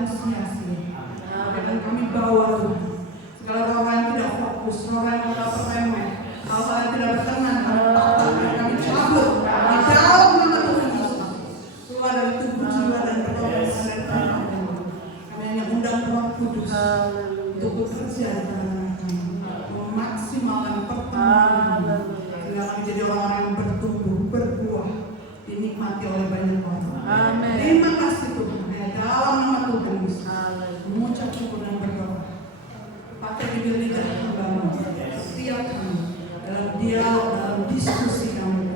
berjalan sia-sia. Dan kami bawa Tuhan segala roh yang tidak fokus, roh yang tidak remeh, hal-hal yang tidak berkenan, kami cabut di dalam nama Tuhan Yesus. Keluar dari tubuh, jiwa dan roh yang ada di dalam kami. Kami hanya undang Roh Kudus untuk bekerja di dalam kami, memaksimalkan pertemuan sehingga kami jadi orang-orang yang bertumbuh, berbuah, dinikmati oleh banyak orang. Amin. Terima kasih Tuhan. Dalam nama Tuhan Yesus, mengucap syukur dan berdoa. Pakai bibir lidah membangun setiap kami dalam dialog, dalam diskusi kami.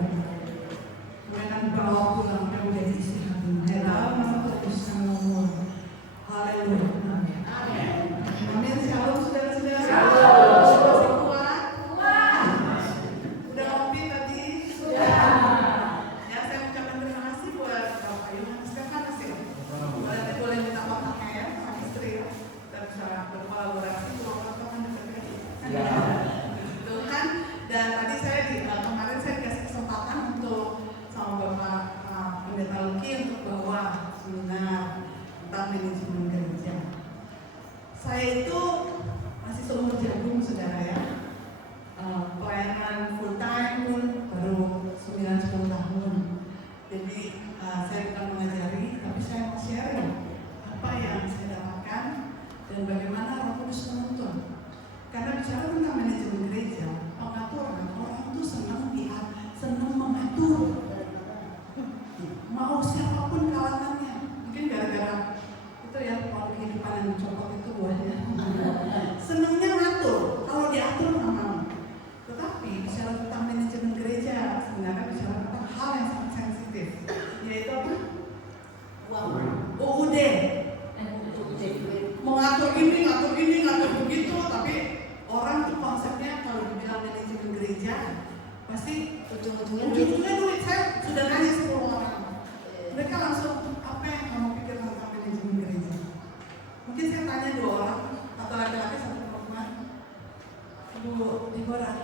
Kami akan bawa pulang kami menjadi isi hati. Dalam nama Tuhan Yesus kami memulai. Haleluya. Amin. Amin. Shalom saudara-saudara. Shalom. Udah ngopi tadi? Sudah. Ya, saya ucapkan terima kasih buat Bapak Yohanes Stefanus ya. Boleh minta kontaknya ya sama istri ya. Kita bisa berkolaborasi Tuhan. Dan tadi saya kemarin saya dikasih kesempatan untuk sama Bapak Pendeta Luki untuk bawa seminar tentang manajemen gereja. Saya itu masih seumur jagung saudara ya. Pelayanan full time pun baru 9-10 tahun. Jadi saya bukan mengajari, tapi saya mau sharing apa yang saya dapatkan dan bagaimana Roh Kudus menuntun. Karena bicara tentang manajemen gereja, pengaturan, orang itu senang mengatur. Mau siapapun kalangannya. Mungkin gara-gara itu ya, kalau kehidupan yang dicopot itu buahnya. Senangnya ngatur, kalau diatur nggak mau. Tetapi bicara tentang manajemen gereja, sebenarnya bicara tentang hal yang sangat sensitif, yaitu apa? UUD. Mengatur ini, ngatur begitu, tapi orang tuh konsepnya kalau dibilang manajemen gereja pasti ujung-ujungnya duit. Saya sudah nanya 10 orang, mereka langsung apa yang kamu pikir tentang manajemen gereja? Mungkin saya tanya 2 orang, atau laki-laki 1 perempuan. Bu Deborah,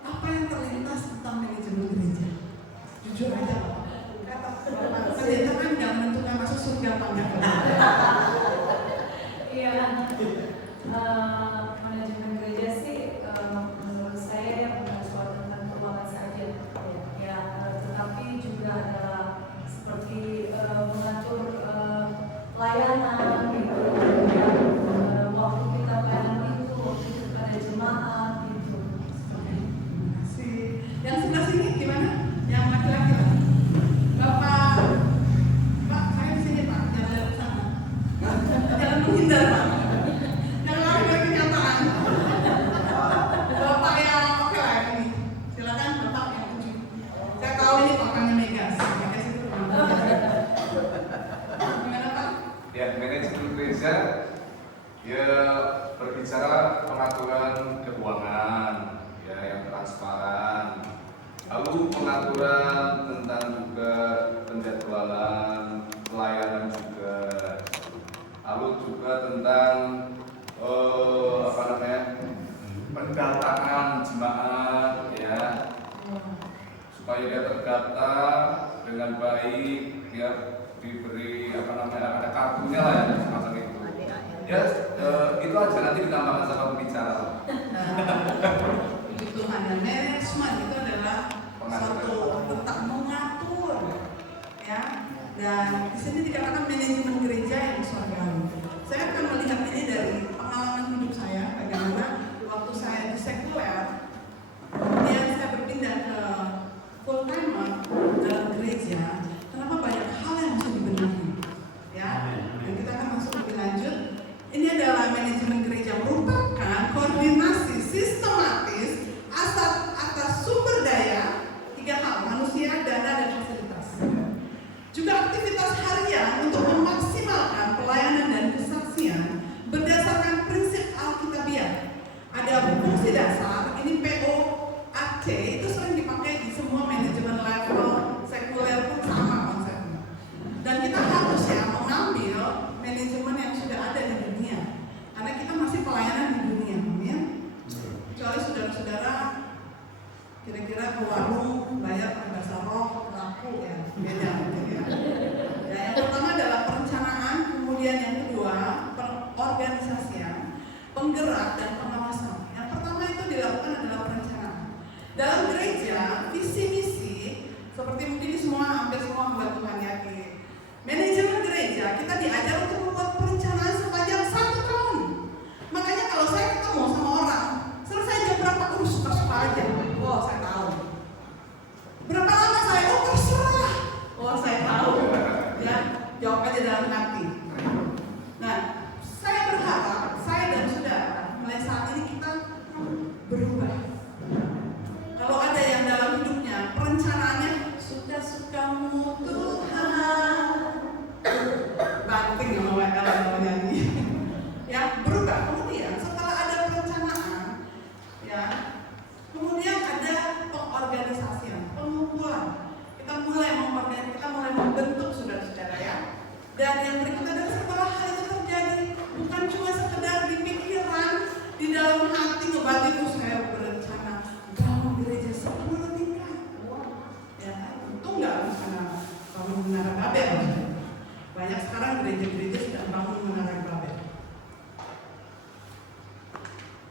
apa yang terlintas tentang manajemen gereja? Jujur aja, kata pendeta kan nggak menentukan masuk surga apa enggak. Iya, manajemen gereja sih menurut saya ya bukan soal tentang keuangan saja ya, tetapi juga adalah seperti mengatur layanan gitu ya, waktu kita pelayanan itu, waktu itu pada jemaat gitu. Terima kasih. Yang sebelah sini gimana? Yang laki-laki lah. Bapak, saya di sini Pak, jangan lihat ke sana. Jangan menghindar Pak. Jangan lari dari kenyataan. Bapak yang oke lah ini. Silakan Bapak yang tujuh. Saya tahu ini Pak kami Megas. Megas itu gimana Pak? Ya, manajemen gereja ya berbicara pengaturan keuangan ya yang transparan. Lalu pengaturan tentang juga penjadwalan pelayanan juga. Lalu juga tentang pendataan jemaat ya, supaya dia terdaftar dengan baik, dia diberi ada kartunya lah ya semacam itu. Ya itu aja, nanti ditambahkan sama pembicara. Itu Tuhan dan manajemen itu adalah satu tentang mengatur ya. Dan di sini dikatakan manajemen gereja yang surgawi. Saya akan melihat ini dari pengalaman hidup saya, bagaimana waktu saya di sekuler, kemudian saya berpindah ke full timer dalam gereja. Kenapa banyak hal yang harus dibenahi? Ya, dan kita akan masuk lebih lanjut. Ini adalah manajemen gereja, merupakan koordinasi sistematis atas sumber daya 3 hal: manusia, dana, dan fasilitas. Juga aktivitas harian untuk memaksimalkan pelayanan penggerak dan pengawasan. Yang pertama itu dilakukan adalah perencanaan. Dalam gereja, visi misi seperti mungkin semua hampir semua hamba Tuhan ya, di manajemen gereja kita diajar untuk membuat perencanaan sepanjang 1 tahun. Makanya kalau saya ketemu sama orang, selesai jam berapa aku suka-suka aja. Oh, saya tahu. Berapa lama saya? Oh, terserah. Oh, saya tahu. Ya, jawab aja dalam hati. Nah, saya berharap saya dan saudara mulai saat ini kita berubah. Kalau ada yang dalam hidupnya perencanaannya suka-sukamu Tuhan, banting sama mereka kalau nyanyi. Ya, berubah. Kemudian setelah ada perencanaan, ya, kemudian ada pengorganisasian, pengumpulan. Kita mulai membentuk saudara-saudara ya. Dan yang berikut adalah setelah hal itu terjadi, bukan cuma sekedar di pikiran, di dalam hati ngebatin saya berencana bangun gereja 10 tingkat. Ya, untung nggak rencana bangun menara Babel. Banyak sekarang gereja-gereja sedang bangun menara Babel.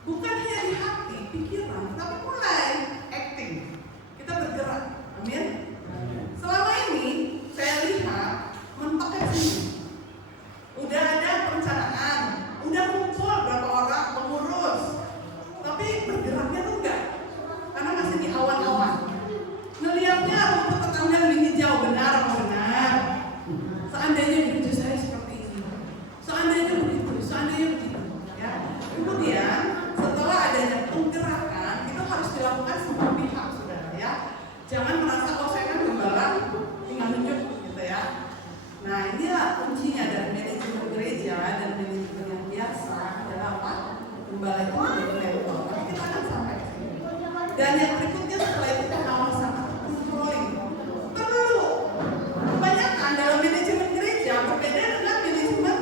Bukan hanya di hati, pikiran, tapi mulai acting. Kita bergerak. Amin. Selama ini saya lihat mentoknya sini. Udah ada perencanaan, udah kumpul berapa orang pengurus, tapi bergeraknya tuh enggak, karena masih di awan-awan. Ngelihatnya rumput tetangga lebih hijau, benar. Seandainya gereja saya seperti ini, seandainya begitu, ya. Kemudian setelah adanya penggerakan, itu harus dilakukan semua pihak, saudara ya. Jangan merasa oh saya kan gembala, tinggal nunjuk gitu ya. Nah, inilah kuncinya dari manajemen gereja dan manajemen yang biasa adalah apa? Gembala itu menjadi mentor. Tapi kita akan sampai ke sini. Dan yang berikutnya setelah itu pengawasan atau controlling. Perlu. Kebanyakan dalam manajemen gereja berbeda dengan manajemen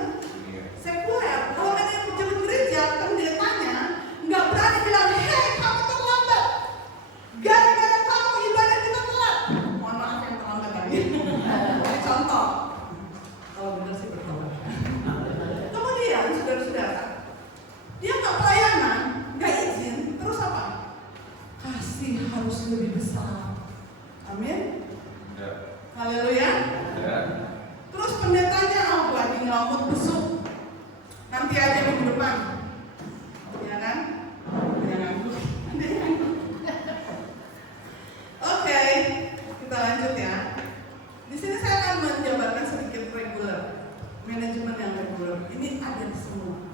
sekuler. Kalau manajemen gereja, pendetanya nggak berani bilang, hei kamu terlambat. Gara-gara kamu ibadah kita telat. Mohon maaf yang terlambat tadi. Ini contoh. Kalau benar sih bertobat. Kemudian saudara-saudara, dia nggak pelayanan, nggak izin, terus apa? Kasih harus lebih besar. Amin. Haleluya. Terus pendetanya lagi ngelamut besuk. Nanti aja minggu depan. Ya kan? Jangan dulu. Oke, kita lanjut ya. Di sini saya akan menjabarkan sedikit reguler, manajemen yang reguler. Ini ada di semua.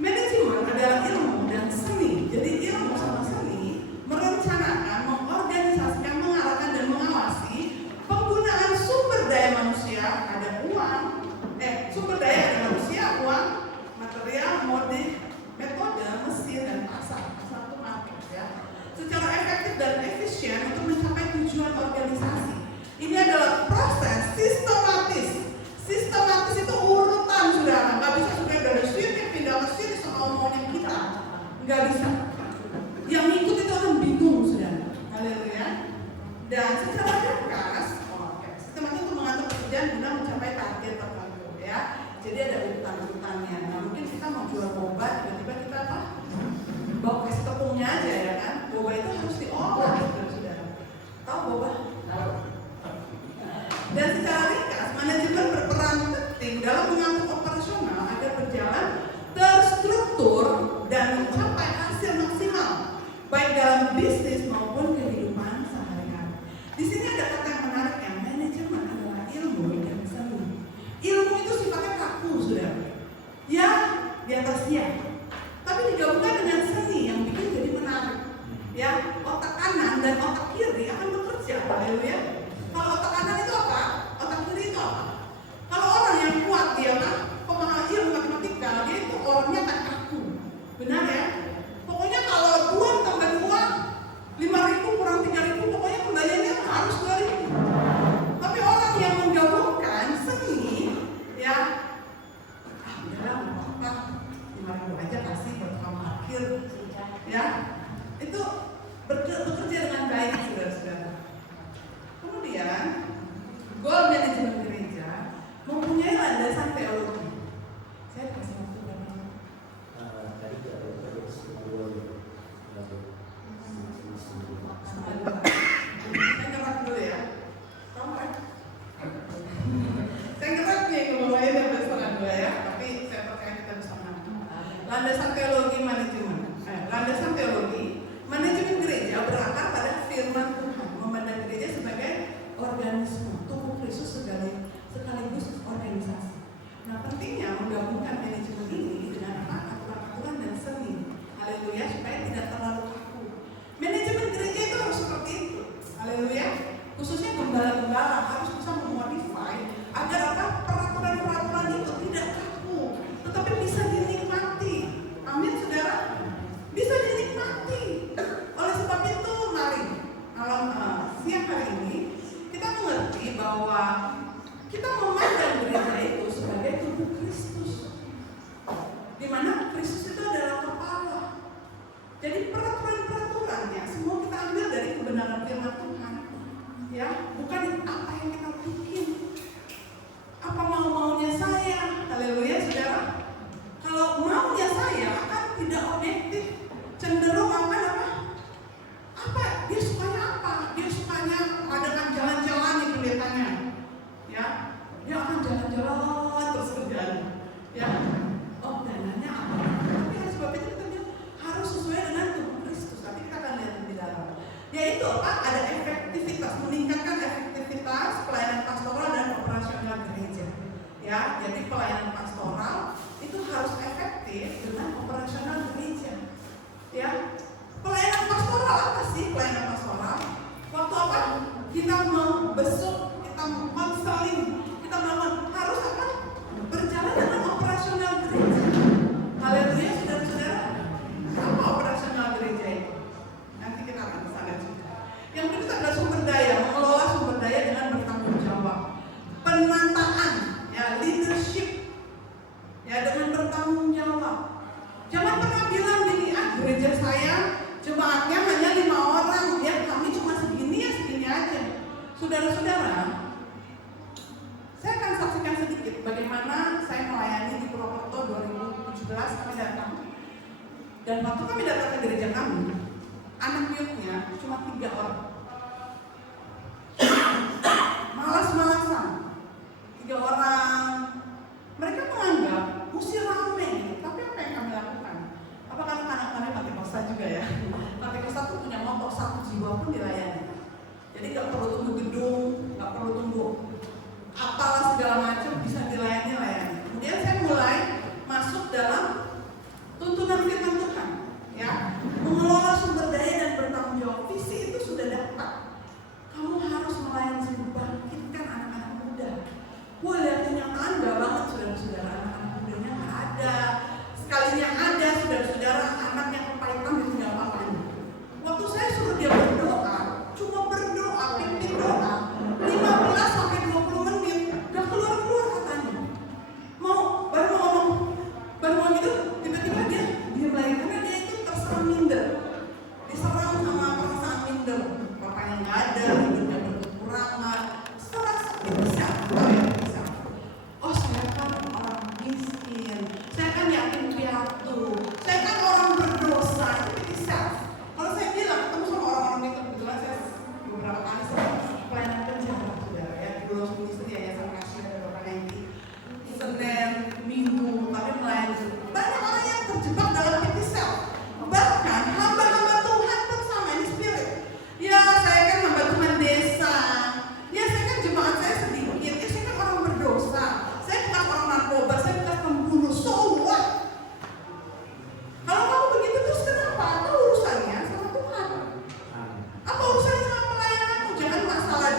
Manajemen adalah ilmu dan seni. Jadi ilmu sama seni merencanakan, mengorganisasikan, mengarahkan dan mengawasi penggunaan sumber daya manusia. Ada uang, sumber daya ada manusia, uang, material, metode, mesin dan pasar. Pasar itu market ya. Secara efektif dan efisien untuk mencapai tujuan organisasi. Ini adalah proses sistematis. Sistematis itu urutan, saudara. Nggak bisa sudah dari sini pindah ke sini soal maunya kita. Nggak bisa. Yang ngikut itu akan bingung, saudara. Haleluya. Dan secara ringkas, sistematis untuk mengatur pekerjaan guna mencapai target tertentu, ya. Jadi ada urutan-urutannya. Nah, mungkin kita mau jual boba, tiba-tiba kita apa? Bawa ke tepungnya aja, ya kan? Boba itu harus diolah, saudara. Tahu boba? Tahu. Dan secara ringkas, manajemen berperan penting dalam mengatur operasional agar berjalan terstruktur dan mencapai hasil maksimal, baik dalam bisnis maupun kehidupan sehari-hari. Di sini ada kata yang menarik ya, manajemen adalah ilmu dan seni. Ilmu itu sifatnya kaku, saudara. Ya, di atas ya. Tapi digabungkan dengan seni yang bikin jadi menarik. Ya, otak kanan dan otak kiri akan bekerja. Haleluya. Kalau otak kanan itu apa? Otak bahwa kita memandang gereja itu sebagai tubuh Kristus, di mana Kristus itu adalah kepala. Jadi peraturan-peraturannya semua kita ambil dari kebenaran firman Tuhan, ya, bukan apa yang kita bikin, apa mau-maunya saya. Haleluya, saudara. Kalau maunya saya akan tidak objektif, cenderung akan apa? Apa dia sukanya apa? Dia sukanya adakan jalan-jalan di pendetanya, ya. Dia akan jalan-jalan terus kerjaan, ya. Oh, dananya apa? Tapi oleh sebab itu kita bilang harus sesuai dengan tubuh Kristus. Nanti kita akan lihat lebih dalam. Yaitu apa? Ada efektivitas, meningkatkan efektivitas pelayanan pastoral dan operasional gereja. Ya, jadi pelayanan pastoral itu harus efektif dengan operasional gereja. Ya, pelayanan pastoral apa sih pelayanan pastoral? Waktu apa? Kita membesuk, kita konseling, kita melakukan harus apa? Berjalan dengan operasional gereja. Haleluya, saudara-saudara. Apa operasional gereja itu? Nanti kita akan kesana juga. Yang kedua adalah sumber daya, mengelola sumber daya dengan bertanggung jawab. Penataan, ya, leadership, ya, dengan bertanggung jawab. Jangan pernah bilang gini, gereja saya jemaatnya hanya 5 orang, ya kami cuma segini ya segini aja. Saudara-saudara, saya akan saksikan sedikit bagaimana saya melayani di Purwokerto 2017 kami datang. Dan waktu kami datang ke gereja kami, anak youth-nya cuma 3 orang. Malas-malasan, 3 orang. Mereka menganggap mesti rame, tapi apa yang kami lakukan? Apakah anak-anak kami Pantekosta juga ya? Pantekosta tuh punya moto 1 jiwa pun dilayani. Jadi nggak perlu tunggu gedung, nggak perlu tunggu apalah segala macam, bisa dilayani. Kemudian saya mulai masuk dalam tuntunan firman Tuhan, ya, mengelola sumber daya dan bertanggung jawab. Visi itu sudah dapat. Kamu harus melayani, bangkitkan anak-anak muda. Wah, lihat kenyataan gak banget saudara-saudara, anak-anak mudanya nggak ada. Sekalinya ada saudara-saudara, anak yang kepahitan itu nggak apa-apa. Waktu saya suruh dia berdoa, cuma berdoa, pimpin doa 15 sampai 20 menit, gak keluar-keluar katanya. Baru mau ngomong gitu, tiba-tiba dia diam lagi karena dia itu terserang minder, diserang sama perasaan minder. Bapaknya nggak ada, hidupnya berkekurangan, stres, bisa. Oh, saya kan orang miskin, saya kan yatim piatu, saya kan orang berdosa, itu bisa. Kalau saya bilang ketemu sama orang-orang itu, kebetulan saya beberapa kali pelayanan penjara, saudara, ya, di Bulos Ministry, Yayasan Kasih dan Bapak Nengki, Senin, Minggu, tapi melayani. Banyak orang yang terjebak dalam pity self. Bahkan hamba-hamba Tuhan pun sama, ini spirit. Ya, saya kan hamba Tuhan desa. Ya, saya kan jemaat saya sedikit. Ya, saya kan orang berdosa. Saya bukan orang narkoba, saya bukan pembunuh. So what? Kalau kamu begitu terus kenapa? Apa urusannya sama Tuhan? Apa urusannya sama pelayananmu? Jangan masalah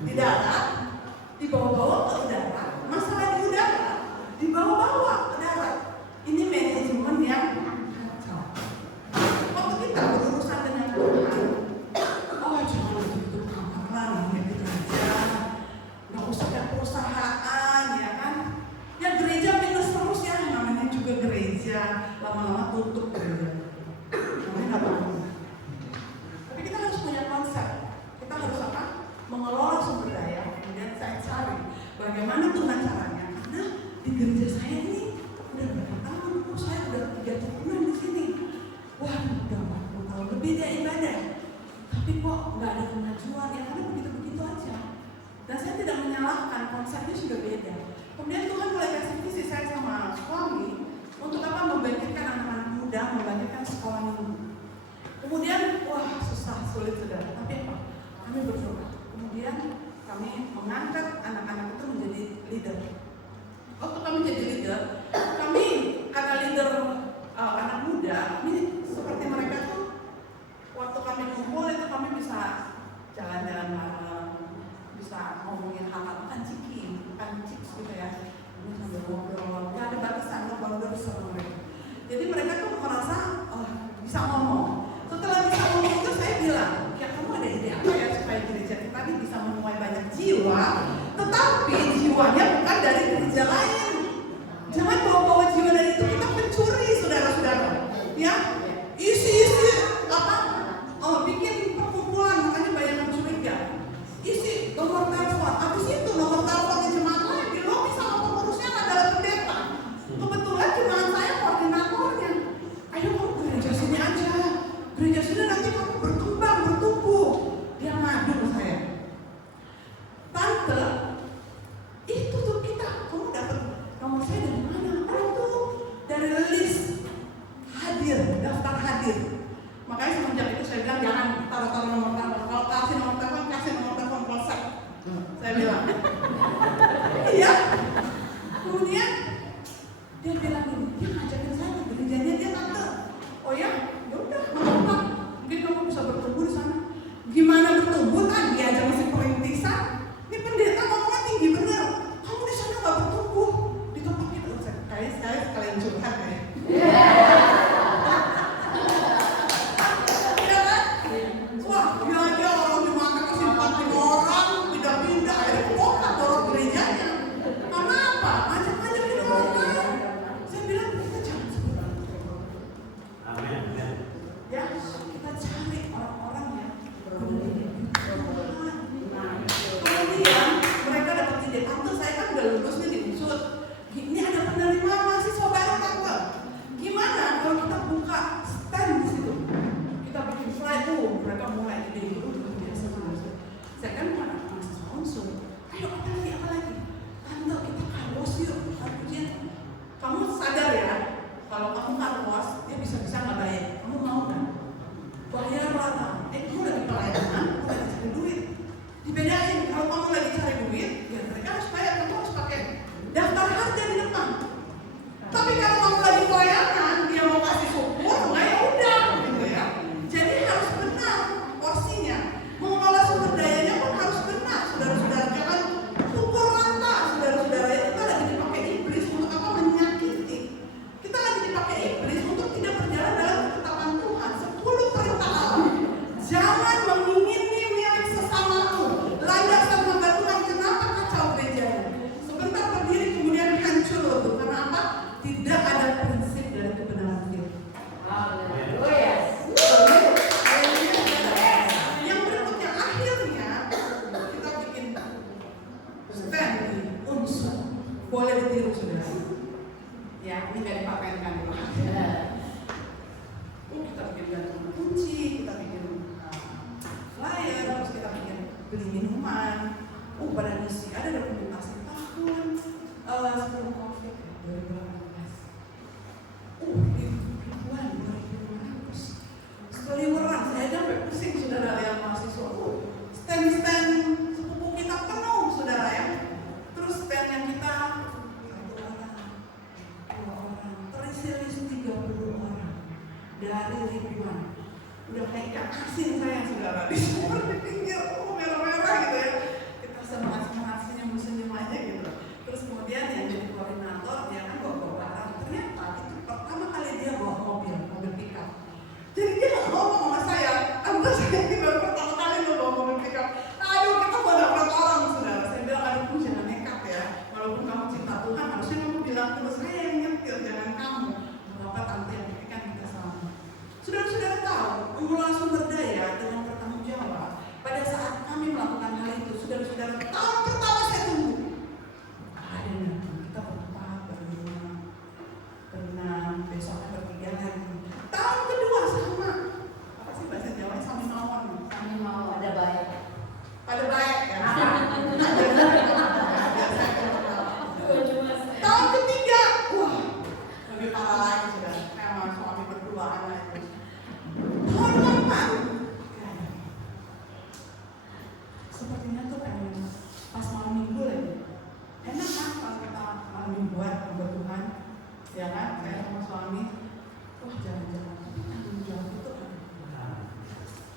di darat, dibawa-bawa ke udara. Masalah di udara, dibawa-bawa ke darat. Ini manajemen yang kacau. Waktu kita berurusan dengan Tuhan, oh jangan begitu amatlah, namanya gereja. Nggak usah kayak perusahaan, ya kan? Ya gereja minus terus ya, namanya juga gereja. Lama-lama tutup gereja. Namanya nggak bagus. Tapi kita harus punya konsep. Kita harus apa? Mengelola sumber daya. Kemudian saya cari bagaimana Tuhan caranya. Karena di gereja saya ini udah berapa tahun? Saya udah 3 tahunan di sini. Wah, udah 40 tahun lebih dia ibadah. Tapi kok nggak ada kemajuan? Ya karena begitu-begitu aja. Dan saya tidak menyalahkan, konsepnya sudah beda. Kemudian Tuhan mulai kasih visi saya sama suami untuk apa? Membangkitkan anak-anak muda, membangkitkan sekolah minggu. Kemudian, wah susah, sulit saudara. Tapi apa? Kami berdoa. Kemudian kami mengangkat anak-anak itu menjadi leader. Waktu kami jadi leader, kami karena leader anak muda, kami seperti mereka tuh. Waktu kami kumpul itu kami bisa jalan-jalan bareng, bisa ngomongin hal-hal bukan ciks gitu ya. Ini sambil ngobrol, nggak ada batasan, ngobrol sama mereka. Jadi mereka tuh merasa bisa ngomong. Setelah bisa ngomong itu saya bilang, ya kamu jiwa, tetapi jiwanya bukan dari gereja lain. Jangan bawa-bawa jiwa dari itu, kita pencuri saudara-saudara. Ya, isi apa? Oh, bikin perkumpulan, makanya banyak yang curiga. Isi nomor telepon, habis itu nomor teleponnya jemaat lain di lobby sama pengurusnya adalah pendeta. Kebetulan jemaat saya koordinatornya. Ayo kamu gereja sini aja, gereja sini nanti kamu berkembang, bertumbuh. Dia ngadu ke saya, tante, itu tuh kamu dapat nomor saya dari mana? Oh itu dari list hadir, daftar hadir. Makanya semenjak itu saya bilang jangan taruh nomor telepon. Kalau kasih nomor telepon polsek. Saya bilang, iya. Kemudian dia bilang ini, dia ngajakin saya ke gerejanya dia tante. Oh ya, yaudah, apa? Mungkin kamu bisa bertumbuh di sana. Gimana bertumbuh kan? Dia aja masih perintisan. Ini pendeta ngomongnya tinggi bener. Kamu di sana nggak bertumbuh di tempat kita. Saya sekalian curhat ya. Wah, dia aja orang dimakan kasih 45 orang, pindah-pindah, akhirnya kebongkar dorong gerejanya. Karena apa? Ngajak-ngajakin orang. Saya bilang kita jangan seperti itu. Amin. Ya, kita cari orang-orang yang berpendidikan. Kemudian mereka dapat ide, tante saya kan udah lulus nih di Unsur. Ini ada penerima mahasiswa baru tante. Gimana kalau kita buka stand di situ? Kita bikin slide, mereka mulai ide itu luar biasa. Saya kan bukan mahasiswa Unsur. Ayo apa lagi? Tante kita kalos yuk, ujian. Kamu sadar ya, kalau kamu kalos, dia bisa-bisa nggak bayar. Kamu mau nggak? Bayar berapa? Kamu lagi pelayanan, kamu lagi cari duit. Dibedain, kalau kamu lagi cari duit, ya mereka harus bayar, kamu harus pakai daftar harga di depan. Tapi kalau kamu lagi pelayanan, dia mau kasih syukur, nggak ya udah, gitu ya. Jadi harus benar porsinya. Mengelola sumber dayanya pun harus benar, saudara-saudara. Jangan pukul rata, saudara-saudara. Kita lagi dipakai iblis untuk apa? Menyakiti. Kita lagi dipakai iblis untuk tidak berjalan dalam ketetapan Tuhan. 10 perintah Allah. Jangan mengingini milik sesamamu. Landasan pembatuan, kenapa kacau gerejanya? Sebentar berdiri kemudian hancur tuh. Karena apa? Tidak ada prinsip dari kebenaran firman. Yang berikutnya akhirnya kita bikin stand di Unsur. Boleh ditiru saudara. Ya, ini nggak dipatenkan di belakang. Kita bikin gantungan kunci, kita bikin flyer, terus kita bikin beli minuman. Pada misi ada dokumentasi tahun sebelum COVID 2018. Ribuan, 2.500. Seliweran, saya sampai pusing saudara lihat mahasiswa. Stand sepupu kita penuh saudara ya. Terus stand yang kita 1 orang, 2 orang, terisi list 30 orang dari ribuan. Udah kayak ikan asin saya saudara di pinggir, merah-merah gitu ya. Kita semangat senyum aja gitu. Terus kemudian yang jadi koordinator dia kan bawa barang. Ternyata itu pertama kali dia bawa mobil pickup. Jadi dia nggak ngomong sama saya, tante saya ini baru pertama kali lo bawa mobil pickup. Aduh kita mau dapat orang saudara. Saya bilang aduh jangan nekat ya. Walaupun kamu cinta Tuhan harusnya kamu bilang terus saya yang nyetir jangan kamu. Berapa tante yang berikan kita sama. Saudara-saudara tahu pengelolaan sumber daya dengan bertanggung jawab. Pada saat kami melakukan hal itu, saudara-saudara tahun pertama saya tunggu. Ada nanti kita berempat, berenam, besoknya bertiga lagi. Tahun kedua sama. Apa sih bahasa Jawa? Sami mawon. Kami mau ada baik. Pada baik ya. Tahun ketiga, wah lebih parah lagi sudah. Memang suami berduaan lagi. Tahun keempat, sepertinya tuh pengen pas malam minggu lagi. Enak kan kalau kita malam mingguan buat Tuhan, ya kan? Saya sama suami, wah jangan-jangan tanggung jawab itu kan.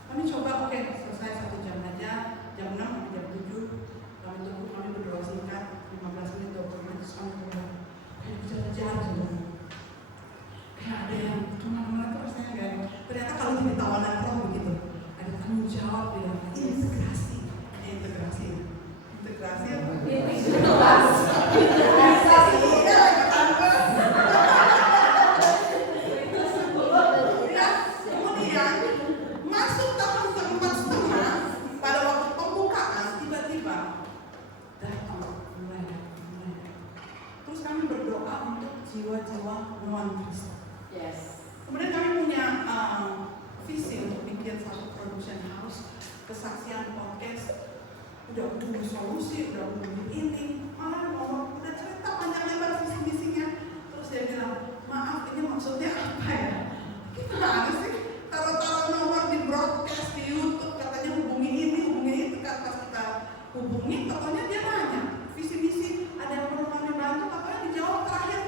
Kami coba oke, selesai 1 jam aja, jam 6 sampai jam 7 kami tunggu, kami berdoa singkat 15 menit 20 menit terus kami keluar. Kayak bicara-bicara sebenarnya. Kayak ada yang kemana-mana tuh rasanya gak ada. Ternyata kalau jadi tawanan roh begitu, ada tanggung jawab di dalam integrasi jiwa-jiwa non-Kristen. Yes. Kemudian kami punya visi untuk bikin satu production house, kesaksian podcast, udah punya solusi, udah punya ini, udah cerita panjang lebar visi misinya. Terus dia bilang, maaf ini maksudnya apa ya? Gimana sih? Taruh-taruh nomor di broadcast di YouTube, katanya hubungi ini, hubungi itu. Kan pas kita hubungi, pokoknya dia nanya, visi misi ada yang perlu kami bantu, katanya dijawab terakhir.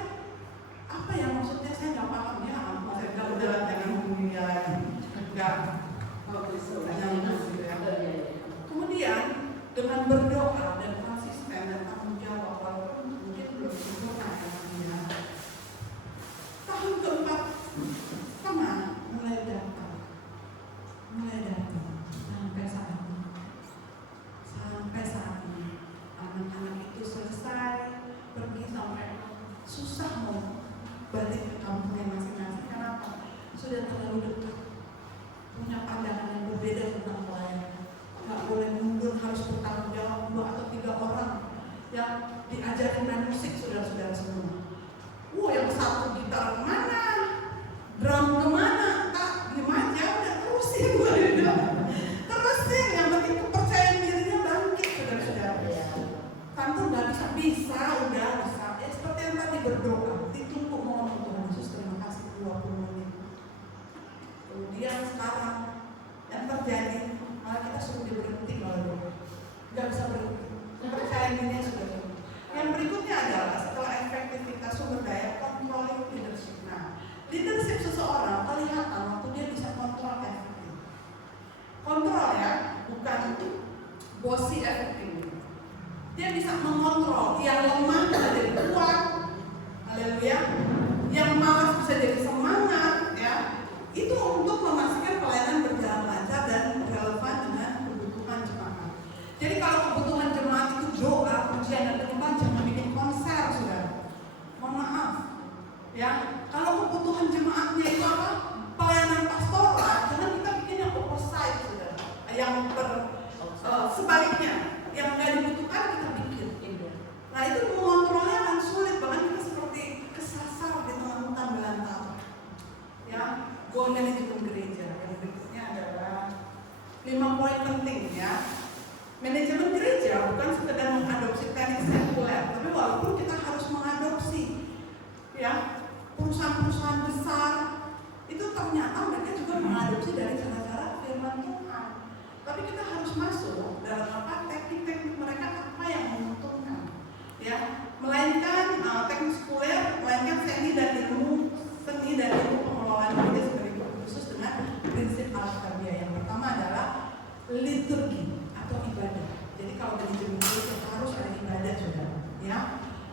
Apa ya maksudnya, saya nggak paham ya. Saya bilang udah jangan hubungi dia lagi. Enggak. Kemudian dengan berdoa dan konsisten dan tanggung jawab, walaupun mungkin belum sempurna ya, tahun keempat setengah mulai datang sampai saat ini anak-anak itu selesai pergi sampai susah mau balik ke kampungnya masing-masing. Kenapa? Sudah terlalu dekat, punya pandangan yang berbeda tentang pelayanan. Nggak boleh mundur, harus bertanggung jawab 2 atau 3 orang yang diajarin main musik, saudara-saudara semua. Yang satu gitar kemana, drum kemana, tak diem aja, udah terusin gue bilang. Terusin, yang penting kepercayaan dirinya bangkit, saudara-saudara. Tante nggak bisa, udah bisa. Ya seperti yang tadi berdoa, ditunggu mohon Tuhan Yesus, terima kasih 20 menit. Kemudian sekarang yang terjadi, malah kita suruh dia berhenti kalau doa. Nggak bisa berhenti. Kepercayaan dirinya sudah turun. Yang berikutnya adalah setelah efektivitas sumber daya, controlling leadership. Nah, leadership seseorang kelihatan waktu dia bisa kontrol efektif. Kontrol ya, bukan bossy efektif. Dia bisa mengontrol, yang lemah bisa jadi kuat, haleluya. Yang malas bisa jadi semangat, ya. Itu untuk memastikan pelayanan berjalan lancar dan relevan dengan kebutuhan jemaat. Jadi kalau kebutuhan jemaat itu doa, pujian dan penyembahan, jangan bikin konser, saudara. Mohon maaf, ya. Kalau kebutuhan jemaatnya itu apa? Pelayanan pastoral, jangan kita bikin yang opposite, saudara. Yang sebaliknya, yang nggak dibutuhkan kita bikin. Nah itu mengontrolnya akan sulit, bahkan kita seperti kesasar di tengah hutan belantara. Ya, goal manajemen gereja. Yang berikutnya adalah 5 poin penting ya. Manajemen gereja bukan sekedar mengadopsi teknik sekuler, tapi walaupun kita harus mengadopsi, ya, perusahaan-perusahaan besar itu ternyata mereka juga mengadopsi dari cara-cara firman Tuhan. Tapi kita harus masuk dalam apa teknik-teknik mereka apa yang menguntungkan, ya, melainkan teknik sekuler, melainkan seni dan ilmu pengelolaan gereja sebagai khusus dengan prinsip Alkitab. Yang pertama adalah liturgi atau ibadah. Jadi kalau manajemen gereja harus ada ibadah, saudara, ya.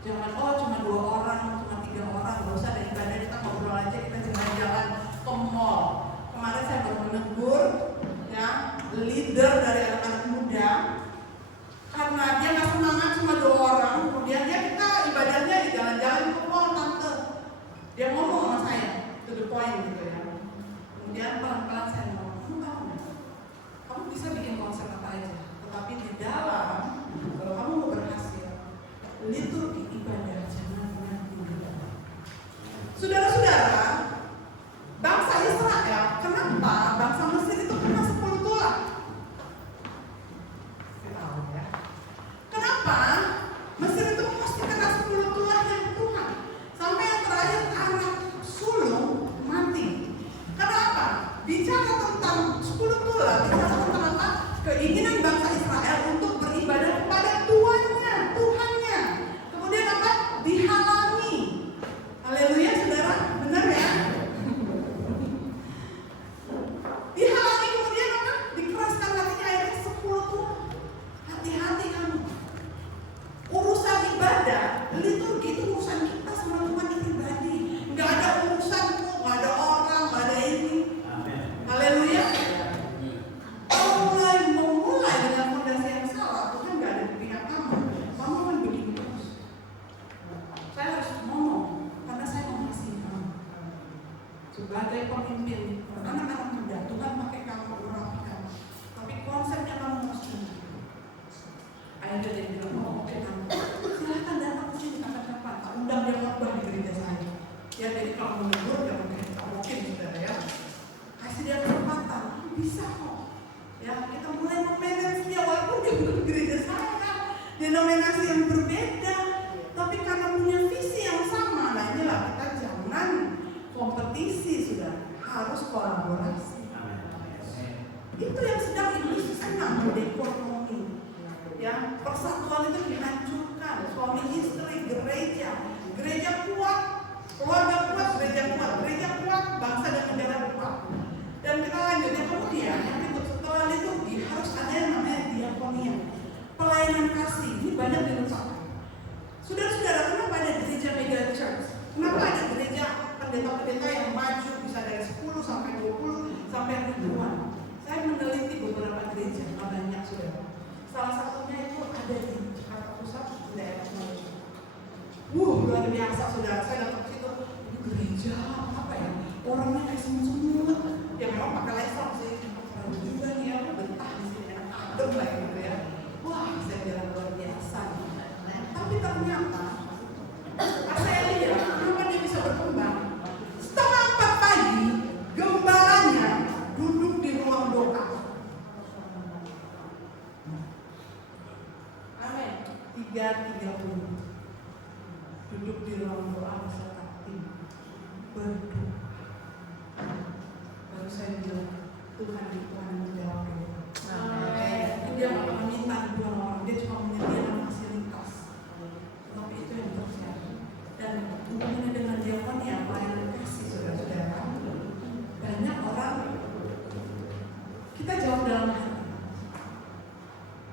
Jangan cuma 2 orang, cuma 3 orang, nggak usah ada ibadah, kita ngobrol aja, kita jalan-jalan ke mall. Kemarin saya baru menegur, ya, leader dari anak-anak muda karena dia nggak semangat cuma 2 orang, kemudian kita ibadahnya di jalan-jalan ke mall, tante. Dia ngomong sama saya, to the point gitu ya. Kemudian pelan-pelan saya ngomong, kamu tahu nggak? Kamu bisa bikin konser apa aja, tetapi di dalam, kalau kamu mau berhasil, liturgi ibadah jangan pernah tinggalkan. Saudara-saudara, bangsa Israel, kenapa bangsa Mesir itu kena 10 tulah? Saya tahu ya. Kenapa Mesir itu mesti kena 10 tulah yang Tuhan? Sampai yang terakhir anak sulung mati. Kenapa? Bicara tentang 10 tulah, bicara tentang apa? Keinginan bangsa Israel untuk beribadah kepada Tuhannya, Tuhannya. Kemudian apa? Dihalangi. Haleluya, saudara, benar ya? Dihalangi, kemudian apa? Dikeraskan hatinya, akhirnya 10 tulah. Hati-hati kamu. Urusan ibadah, liturgi itu urusan kita sama Tuhan pribadi. Nggak ada urusanmu, nggak ada orang, nggak ada ini. Haleluya. Kalau memulai dengan fondasi yang salah, Tuhan nggak ada di pihak kamu. Kamu kan begini terus. Saya harus ngomong karena saya mengasihi kamu. Sebagai pemimpin anak-anak muda, Tuhan pakai kamu, merapikan. Tapi konsepnya kamu harus tinggi. Akhirnya dia bilang, oke kamu, silahkan datang ke sini kapan-kapan. Tak undang dia khotbah di gereja saya. senang mendekonomi. Ya, persatuan itu dihancurkan. Suami istri, gereja kuat, keluarga kuat, gereja kuat, bangsa dan negara kuat. Dan kita lanjutnya kemudian yang berikut setelah liturgi harus ada yang namanya diakonia, pelayanan kasih. Ini banyak dilupakan. Saudara-saudara, kenapa ada gereja mega church? Kenapa ada gereja pendeta-pendeta yang maju bisa dari 10 sampai 20 sampai ribuan? Saya meneliti beberapa gereja, banyak saudara. Salah satunya itu ada di Jakarta Pusat, di daerah Malaysia. Luar biasa saudara, saya datang ke situ, ini gereja apa ya? Orangnya kayak semut-semut, ya memang pakai lesor sih. Keren juga nih ya, betah di sini, enak adem lah gitu ya. Wah, saya bilang luar biasa. Tapi ternyata, pas saya lihat, kenapa dia bisa berkembang? Setengah 4 pagi, gembalanya duduk di ruang doa. Amin. 3:30 duduk di ruang doa beserta tim berdoa. Baru saya bilang, Tuhan menjawab doa. Dia nggak meminta ribuan orang, dia cuma menyediakan fasilitas. Tapi itu yang terjadi. Dan hubungannya dengan diakonia, pelayanan kasih saudara-saudara. Banyak orang kita jawab dalam hati.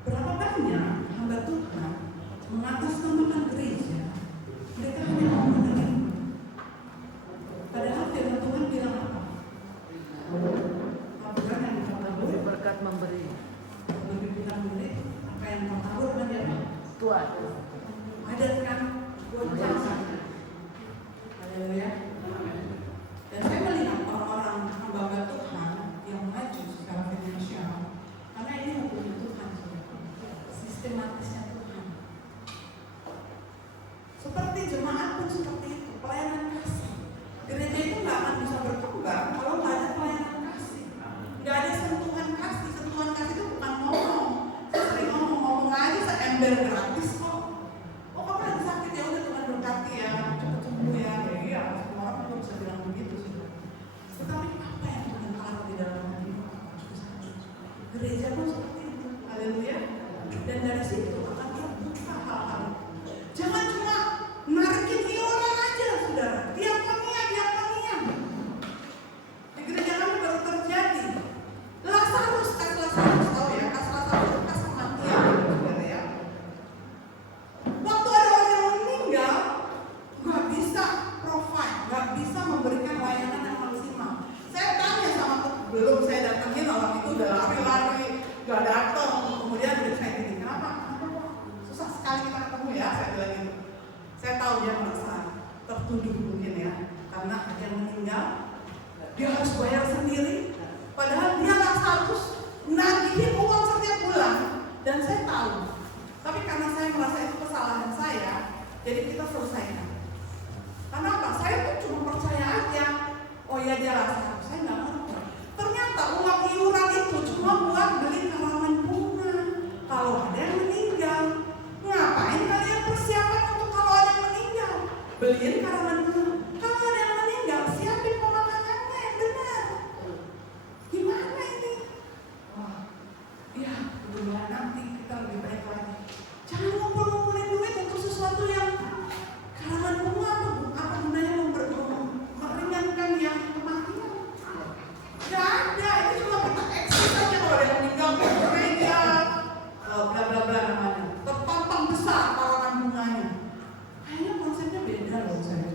Berapa banyak hamba Tuhan mengatasnamakan gereja, mereka hanya mau menerima. Padahal firman Tuhan bilang apa? Lakukan yang berkat berkat memberi. lebih bilang boleh apa yang menabur menjadi Tuhan. ada kan goncang. Haleluya. Dan saya melihat orang-orang hamba Tuhan yang maju secara finansial, karena ini hukumnya Tuhan, sistematisnya Tuhan. Seperti jemaat pun seperti itu, pelayanan kasih. Gereja itu nggak akan bisa berkembang kalau nggak ada pelayanan kasih, nggak ada sentuhan kasih. Sentuhan kasih itu bukan ngomong. Saya sering ngomong aja seember gratis kok. Oh kamu lagi sakit ya udah Tuhan berkati ya, cepat sembuh ya. Iya, semua orang belum bisa bilang begitu sih. Tetapi apa yang Tuhan taruh di dalam hati gereja pun seperti itu. Haleluya. Dan dari situ akan terbuka hal-hal. Jangan cuma narikin iuran aja, saudara. Diakonia. Di gereja kami baru terjadi. Lazarus tahu ya, Lazarus bekas kematian, saudara ya. Waktu ada orang yang meninggal, nggak bisa provide, nggak bisa memberikan layanan yang maksimal. Saya tanya sama belum saya datangin orang itu udah lari-lari, nggak datang. Kemudian saya gini, kenapa? Susah sekali kita ketemu ya, saya bilang gitu. Saya tahu dia merasa tertuduh mungkin ya, karena ada yang meninggal, dia harus bayar sendiri. Padahal dia Lazarus nagihin uang setiap bulan, dan saya tahu. Tapi karena saya merasa itu kesalahan saya, jadi kita selesaikan. Karena apa? Saya tuh cuma percaya aja. Oh iya dia Lazarus, saya nggak ngerti. Ternyata uang iuran itu cuma buat beli karangan bunga. Kalau ada yang meninggal, ngapain kalian persiapan untuk kalau ada yang meninggal? Beliin karangan bunga. Kalau ada yang meninggal, siapin pemakanannya yang benar. Gimana ini? Wah, ya, mudah-mudahan nanti kita lebih baik lagi. Jangan ngumpulin duit untuk sesuatu yang karangan bunga apa gunanya meringankan yang kematian. Gak ada, itu cuma kita eksis aja kalau ada yang meninggal ke gereja, bla bla bla namanya. Terpampang besar karangan bunganya. Kayaknya konsepnya beda loh saya.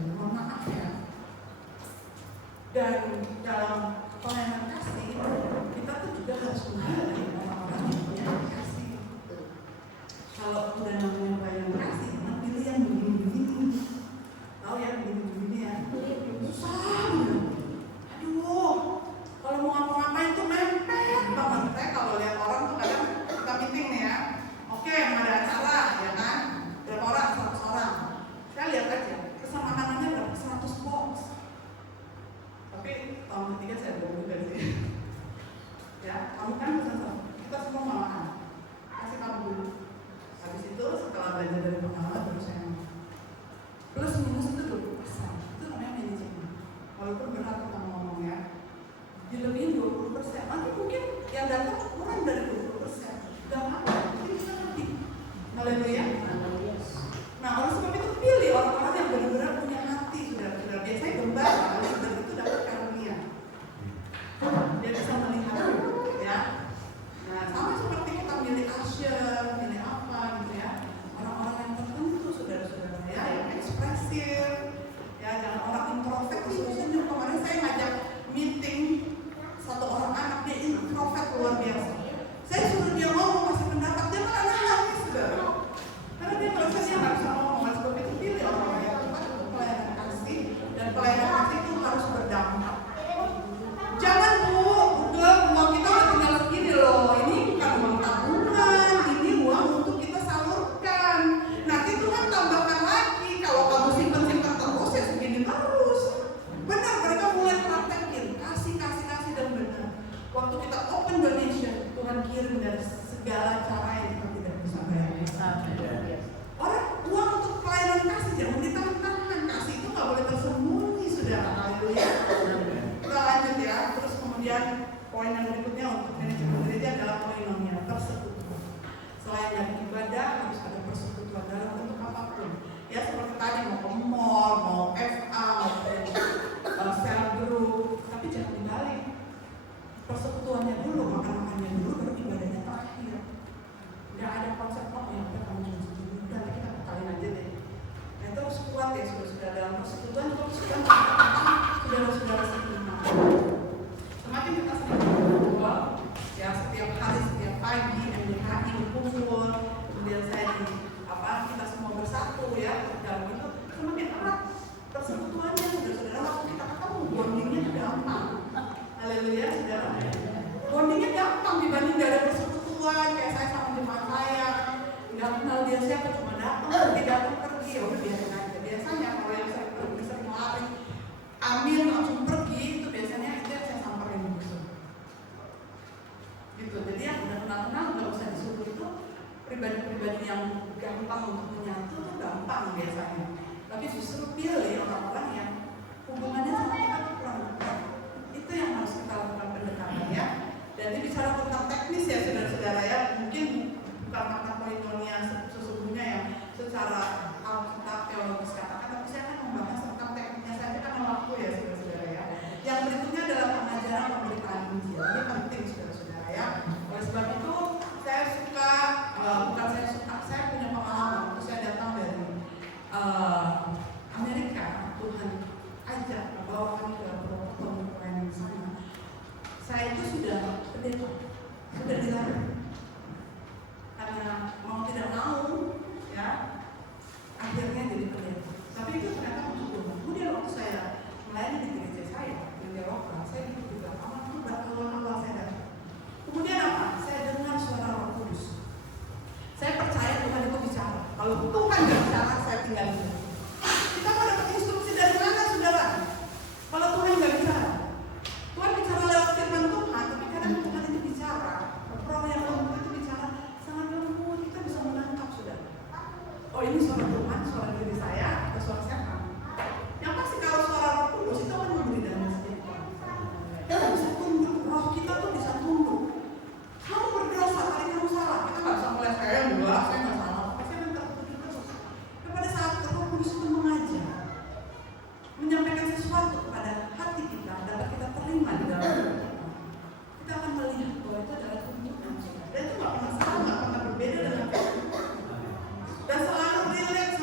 Haleluya. Nah, oleh sebab itu pilih orang-orang yang benar-benar punya hati, saudara-saudara. Biasanya gembala, leader itu dapat karunia. Dia bisa melihat, ya. Nah, sama seperti kita milih usher, milih apa, gitu ya. Orang-orang yang tertentu, saudara-saudara, ya, yang ekspresif, ya, jangan orang introvert senyum. Kemarin saya ngajak meeting satu orang anak, dia introvert luar biasa. Saya suruh dia ngomong, kasih pendapat, dia malah nangis, saudara. Karena dia merasa dia nggak bisa ngomong, mas sebab itu pilih orang-orang yang tepat untuk pelayanan kasih, dan pelayanan kasih itu harus berdampak. Jangan uang kita udah tinggal segini loh, ini bukan uang tabungan, ini uang untuk kita salurkan. Nanti Tuhan tambahkan lagi, kalau kamu simpen-simpen terus ya segini terus. Benar, mereka mulai praktekin, kasih dan benar. Waktu kita open donation, Tuhan kirim dari segala cara yang kita tidak bisa bayar. Orang uang untuk pelayanan kasih jangan ditahan-tahan. Kasih itu nggak boleh tersembunyi, saudara. Haleluya. Kita lanjut ya. Terus kemudian poin yang berikutnya untuk manajemen gereja adalah koinonia, persekutuan. Selain dari ibadah harus ada persekutuan dalam bentuk apapun. Ya seperti tadi mau ke mall, mau FA, mau sel group, tapi jangan dibalik. Persekutuannya dulu, makan-makannya dulu, baru ibadahnya terakhir. Nggak ada konsep yang kamu cuma sendiri. Nanti kita bekalin aja deh. Nah, itu harus kuat ya saudara-saudara dalam persekutuan. Persekutuan saudara-saudara seiman. Semakin kita sering berkumpul, ya setiap hari, setiap pagi, MDHI berkumpul, kemudian saya kita semua bersatu ya dalam itu semakin erat persekutuannya saudara-saudara. Waktu kita ketemu bondingnya gampang. Haleluya, saudara. Bondingnya gampang dibanding dari persekutuan kayak saya sama jemaat saya. Nggak kenal dia siapa, cuma datang, tidak pergi, ya udah biarin aja. Biasanya kalau yang sering lari, ambil langsung pergi, itu biasanya itu yang saya samperin musuh. Gitu, jadi yang udah kenal-kenal nggak usah disuruh itu pribadi-pribadi yang gampang untuk menyatu itu gampang biasanya. Tapi justru pilih orang-orang yang hubungannya sama kita tuh kurang dekat. Itu yang harus kita lakukan pendekatan ya. Dan ini bicara tentang teknis ya saudara-saudara ya. Mungkin bukan makna koinonia sesungguhnya yang secara alkitab teologis katakan, tapi saya akan membahas tentang tekniknya saja karena waktu ya saudara-saudara ya. Yang berikutnya adalah pengajaran pemberitaan Injil. Ini penting saudara-saudara ya. Oleh sebab itu saya suka, saya punya pengalaman waktu saya datang dari Amerika. Tuhan ajak membawa kami ke protokol yang sana. Saya itu sudah pendeta, sudah dilarang karena mau tidak mau ya akhirnya jadi pendeta. Tapi itu ternyata untuk kemudian waktu saya melayani di gereja saya yang di lokal, saya juga amat awal saya datang. Kemudian apa? Saya dengar suara Roh Kudus. Saya percaya Tuhan itu bicara. Kalau Tuhan tidak bicara, saya tinggalin. Kita mau dapat instruksi dari mana, saudara? Kalau Tuhan nggak bicara, Tuhan bicara lewat firman Tuhan, tapi kadang Tuhan itu bicara, Roh yang lembut itu bicara sangat lembut, kita bisa menangkap, saudara. Oh ini suara Tuhan, suara diri saya, atau suara siapa? Yang pasti kalau suara Roh Kudus itu akan memberi damai sejahtera. Kita bisa tunduk, roh kita tuh bisa tunduk. Kamu berdosa, hari kamu salah, kita nggak bisa melihat saya enggak, saya nggak salah. Saya minta petunjuk terus. Dan pada saat Roh Kudus itu mengajar, menyampaikan sesuatu kepada hati kita, dapat kita terima di dalam hidup kita. Kita akan melihat bahwa itu adalah tuntunan. Dan itu nggak pernah salah, nggak pernah berbeda dengan kita. Dan selalu relate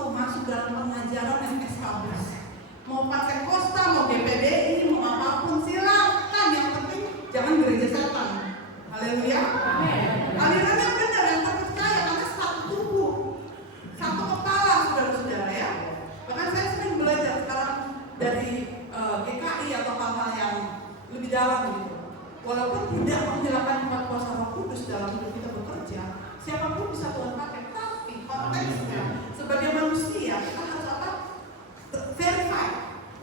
waktu masuk dalam pengajaran yang established. Mau pakai Kosta, mau GPDI, mau apapun silakan. Yang penting jangan gereja setan. Haleluya. Alirannya benar yang terpercaya karena satu tubuh, satu kepala, saudara-saudara ya. Bahkan saya sering belajar sekarang dari GKI atau hal-hal yang lebih dalam gitu. Walaupun tidak menghilangkan kuat kuasa Roh Kudus dalam hidup kita bekerja, siapapun bisa Tuhan pakai. Tapi konteksnya sebagai manusia kita harus apa? Verify.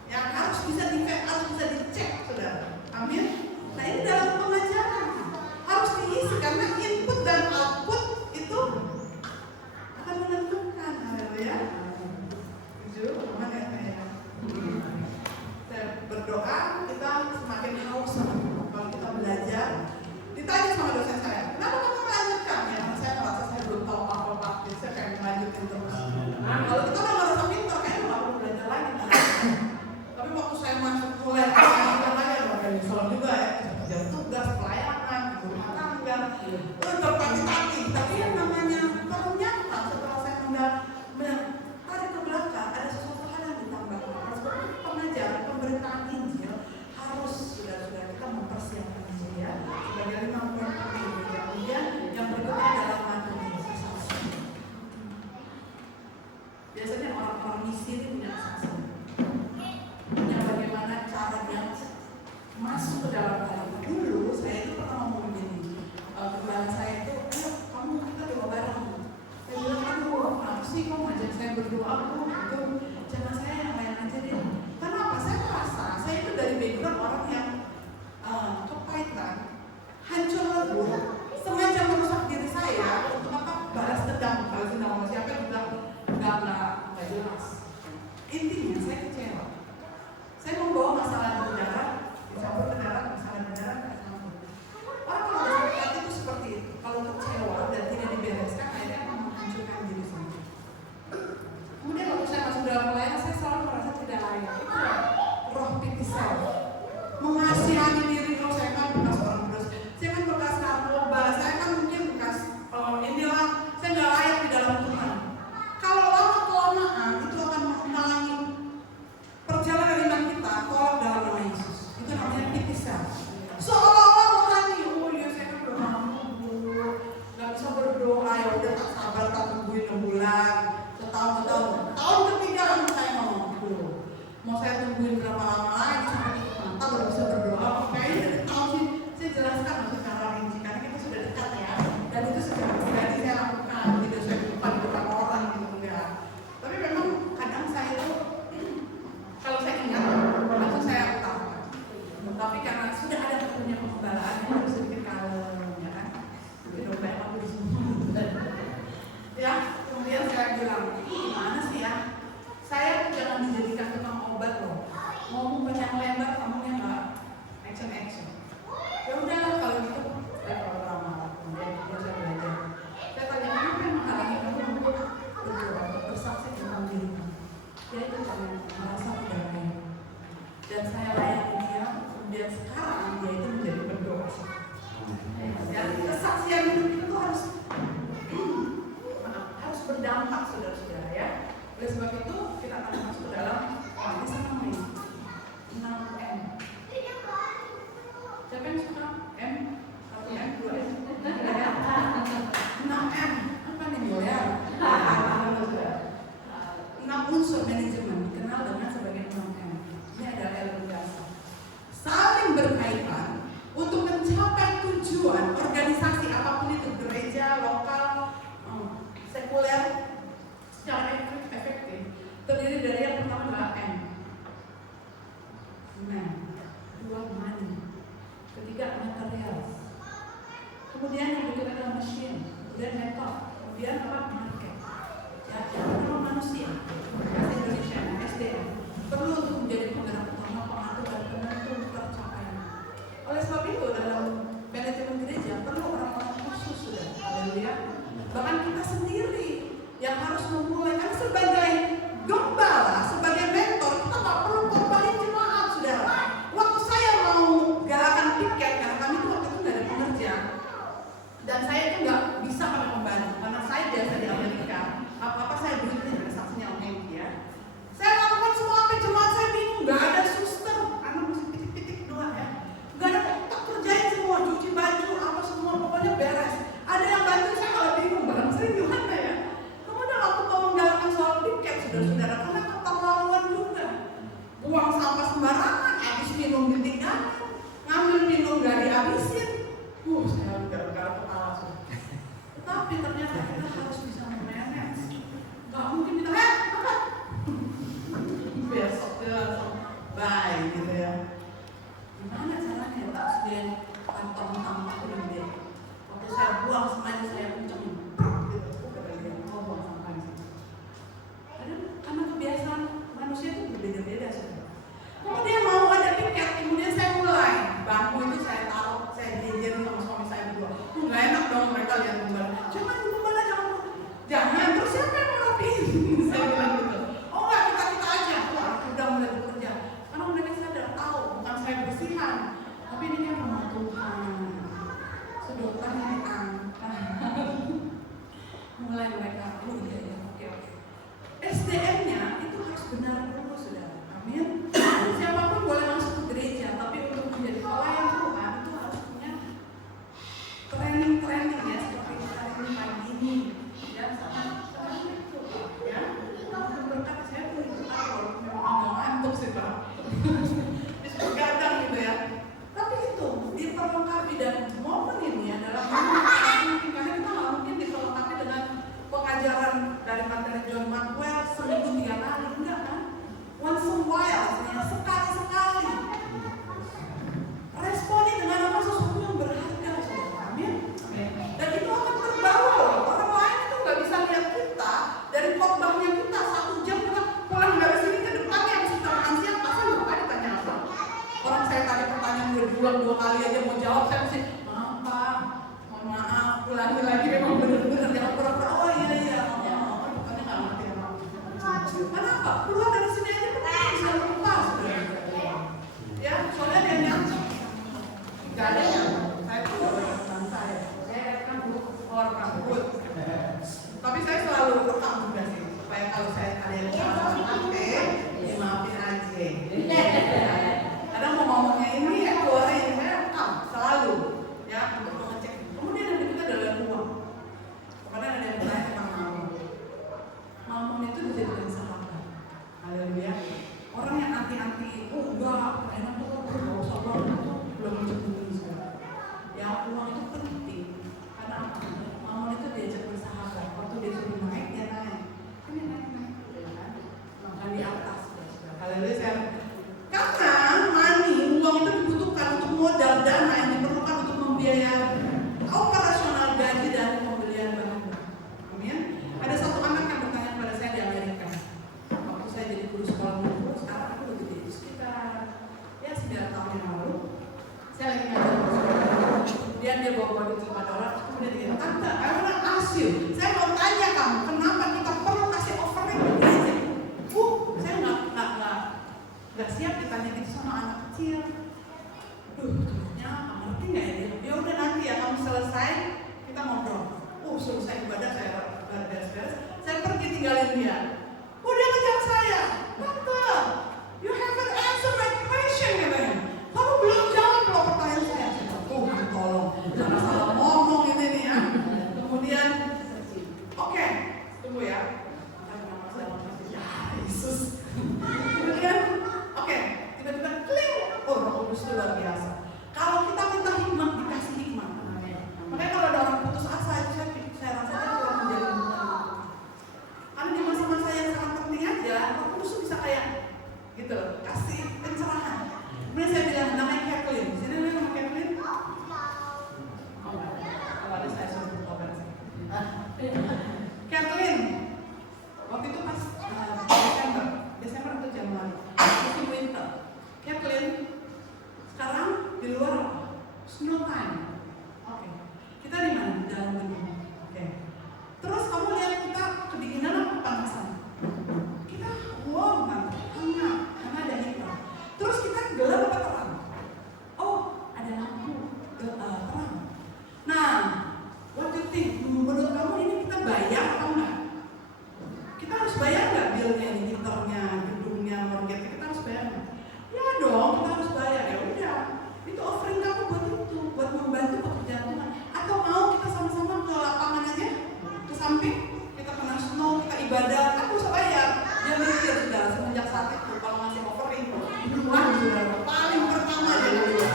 Ya harus bisa dicek, saudara. Amin. Nah ini dalam pengajaran harus diisi karena input dan output itu akan menentukan. Haleluya. Jujur, aman ya saya. Saya berdoa kita semakin haus sama Tuhan. Kalau kita belajar, ditanya sama dosen saya, kenapa kamu melanjutkan? Ya karena saya merasa saya belum tahu apa-apa, jadi saya pengen melanjutkan terus. Kalau kita udah merasa pintar, kayaknya nggak perlu belajar lagi. Tapi waktu saya masuk mulai belajar lagi, ada nyesel juga ya, kerja tugas, pelayanan, rumah tangga, terpaki-paki. Tapi yang namanya ternyata setelah saya tarik ke belakang, ada sesuatu hal yang ditambahkan. Seperti pengajaran, pemberitaan Injil harus sudah kita mempersiapkan Injil ya. Sebagai 5 poin penting. Kemudian yang berikutnya adalah materi saksi. Biasanya orang-orang misi itu punya saksi. Punya bagaimana cara dia masuk ke dalam hal itu. Dulu saya itu pernah ngomong begini, kebetulan saya itu, ayo kamu kita doa bareng. Saya bilang, aduh kenapa sih kamu ngajak saya berdoa, gitu. Jangan saya yang lain aja deh. Kenapa? Saya merasa saya itu dari background orang yang kepahitan, hancur lebur, sengaja merusak diri saya untuk apa? Balas dendam sama siapa yang bilang nggak jelas. Intinya saya kecewa. Saya membawa masalah di negara, dicampur ke darat, masalah di negara nggak campur. Orang kalau udah sakit hati itu seperti itu. Kalau kecewa dan tidak dibereskan, akhirnya akan menghancurkan diri sendiri. Kemudian waktu saya masuk dalam pelayanan, saya selalu merasa tidak layak. Itu roh pity self. Mengasihani diri, kalau saya kan bekas orang terus, saya kan bekas narkoba, saya kan mungkin bekas inilah, saya nggak layak di dalam Tuhan. Kalau lama kelamaan itu akan menghalangi perjalanan iman kita tolak dalam nama Yesus. Itu namanya pity self. Seolah-olah rohani, oh iya saya kan udah mampu, nggak bisa berdoa, ya udah tak sabar tak tungguin 6 bulan, setahun. Tahun ketiga anak saya mampu. Mau saya tungguin berapa lama lagi sampai tutup mata baru bisa berdoa. Kayaknya dari tahun sih saya jelaskan secara rinci karena kita sudah dekat ya. Dan itu secara pribadi saya lakukan, tidak saya depan orang gitu enggak. Tapi memang kadang saya itu kalau saya ingat langsung saya utarakan. Tapi karena sudah ada punya pembalaan yang harus sedikit kalem, ya kan? Udah banyak aku di sini. Ya, kemudian saya bilang, gimana sih ya? Saya jangan dijadikan tukang obat loh. Ngomong banyak lebar, kamunya nggak action. Ya udah kalau gitu, saya program malam. Kemudian saya belajar. Saya tanya, kenapa yang menghalangi kamu untuk berdoa, bersaksi tentang dirimu? Dia itu jangan merasa tidak layak. Dan saya layani dia, kemudian sekarang dia itu menjadi berdoa. Dan kesaksian hidup itu harus berdampak, saudara-saudara ya. Oleh sebab itu kita akan masuk ke dalam ini sama ini 6M. Siapa yang suka M? 1M, 2M? 6M apa nih ya? 6 unsur manajemen dikenal dengan sebagai 6M. Ini adalah elemen dasar. Saling berkaitan untuk mencapai tujuan organisasi apapun itu, gereja, lokal, sekuler, secara efektif terdiri dari yang pertama adalah M. Man, 2 money, ketiga material, kemudian yang berikutnya adalah machine, kemudian method, kemudian apa? Market. Ya, yang pertama manusia, bahasa Indonesia, SDM, perlu untuk menjadi penggerak utama, pengatur dan penentu tercapainya. Oleh sebab itu dalam manajemen gereja perlu orang-orang khusus, sudah. Haleluya. Bahkan kita sendiri yang harus memulai, kan sebagai gembala, sebagai mentor, kita nggak perlu korbanin jemaat, saudara. Waktu saya mau galakan piket, karena kami tuh waktu itu nggak ada pengerja, dan saya itu nggak bisa pakai pembantu, karena saya biasa di keluar dari sini aja kita bisa lepas. Ya, soalnya dia nyangkut. Gak ada yang saya keluar dengan santai. Saya kan keluar rambut. Tapi saya selalu rekam juga sih, supaya kalau saya ada yang salah dimaafin aja. Kadang mau ngomongnya ini ya keluarin, saya rekam selalu ya untuk mengecek. Kemudian yang kedua adalah ruang. Kemudian ada yang bertanya tentang mamon. Mamon itu dijadikan sahabat. Haleluya. Orang yang anti-anti, oh enggak, enak tuh, enggak usah uang itu belum cemburu sekarang. Ya uang itu penting. Karena apa? Mamon itu diajak bersahabat. Waktu dia suruh naik, dia naik. Ini naik, ya kan? Makan di atas. Haleluya. Karena money, uang itu dibutuhkan untuk modal dana yang diperlukan untuk membiayai operasional gaji dan pembelian bahan. Amin. Ada satu anak yang bertanya kepada saya di Amerika. Waktu saya jadi guru sekolah minggu, sekarang aku udah gede sekitar ya 9 tahun yang lalu. Saya lagi ngajar di sekolah. Kemudian dia bawa duit $5. Kemudian dia bilang, "Tante, I wanna ask you. Saya mau tanya kamu, kenapa kita perlu kasih offering di gereja?" Saya nggak siap ditanya gitu sama anak kecil. Terusnya ngerti nggak ya dia? Ya udah nanti ya kamu selesai kita ngobrol. Selesai ibadah saya beres-beres. Saya pergi tinggalin dia. Dia kejar saya. "Tante, you haven't answered my question," katanya. "Kamu belum jawab loh pertanyaan saya." Tuhan tolong, jangan salah ngomong ini nih ya. Kemudian, oke, tunggu ya. Yesus. Kemudian, oke, tiba-tiba kling. Roh Kudus itu luar biasa. Kalau kita minta hikmat, dikasih hikmat. Makanya kalau ada orang putus asa itu saya rasa dia kurang menjaga hubungan. Karena di masa-masa yang sangat penting aja, Roh Kudus bisa kayak gitu, kasih pencerahan. Kemudian saya bilang, namanya Kathleen. Sini nama Kathleen. Kalau ada saya suruh bertobat sih. Kathleen, waktu itu pas Desember atau Januari, musim winter. Kathleen, sekarang di luar apa? Snow time. Oke. Kita di mana? Di dalam gedung. Oke. Terus kamu lihat kita kedinginan apa kepanasan? Kita warm kan? Hangat, karena ada heater. Terus kita gelap apa terang? Oh, ada lampu terang. Nah, what do you think? Menurut kamu ini kita bayar atau enggak? Kita harus bayar nggak bilnya ini, heaternya, gedungnya, mortgage? Kita harus bayar nggak? Ya dong, kita harus bayar. Ya udah, itu offering kamu buat itu, buat membantu pekerjaan Tuhan. Atau mau kita sama-sama ke lapangan aja, ke samping, kita kena snow, kita ibadah, kan nggak usah bayar. Dia mikir sudah semenjak saat itu kalau ngasih offering, Tuhan sudah paling pertama dia dulu.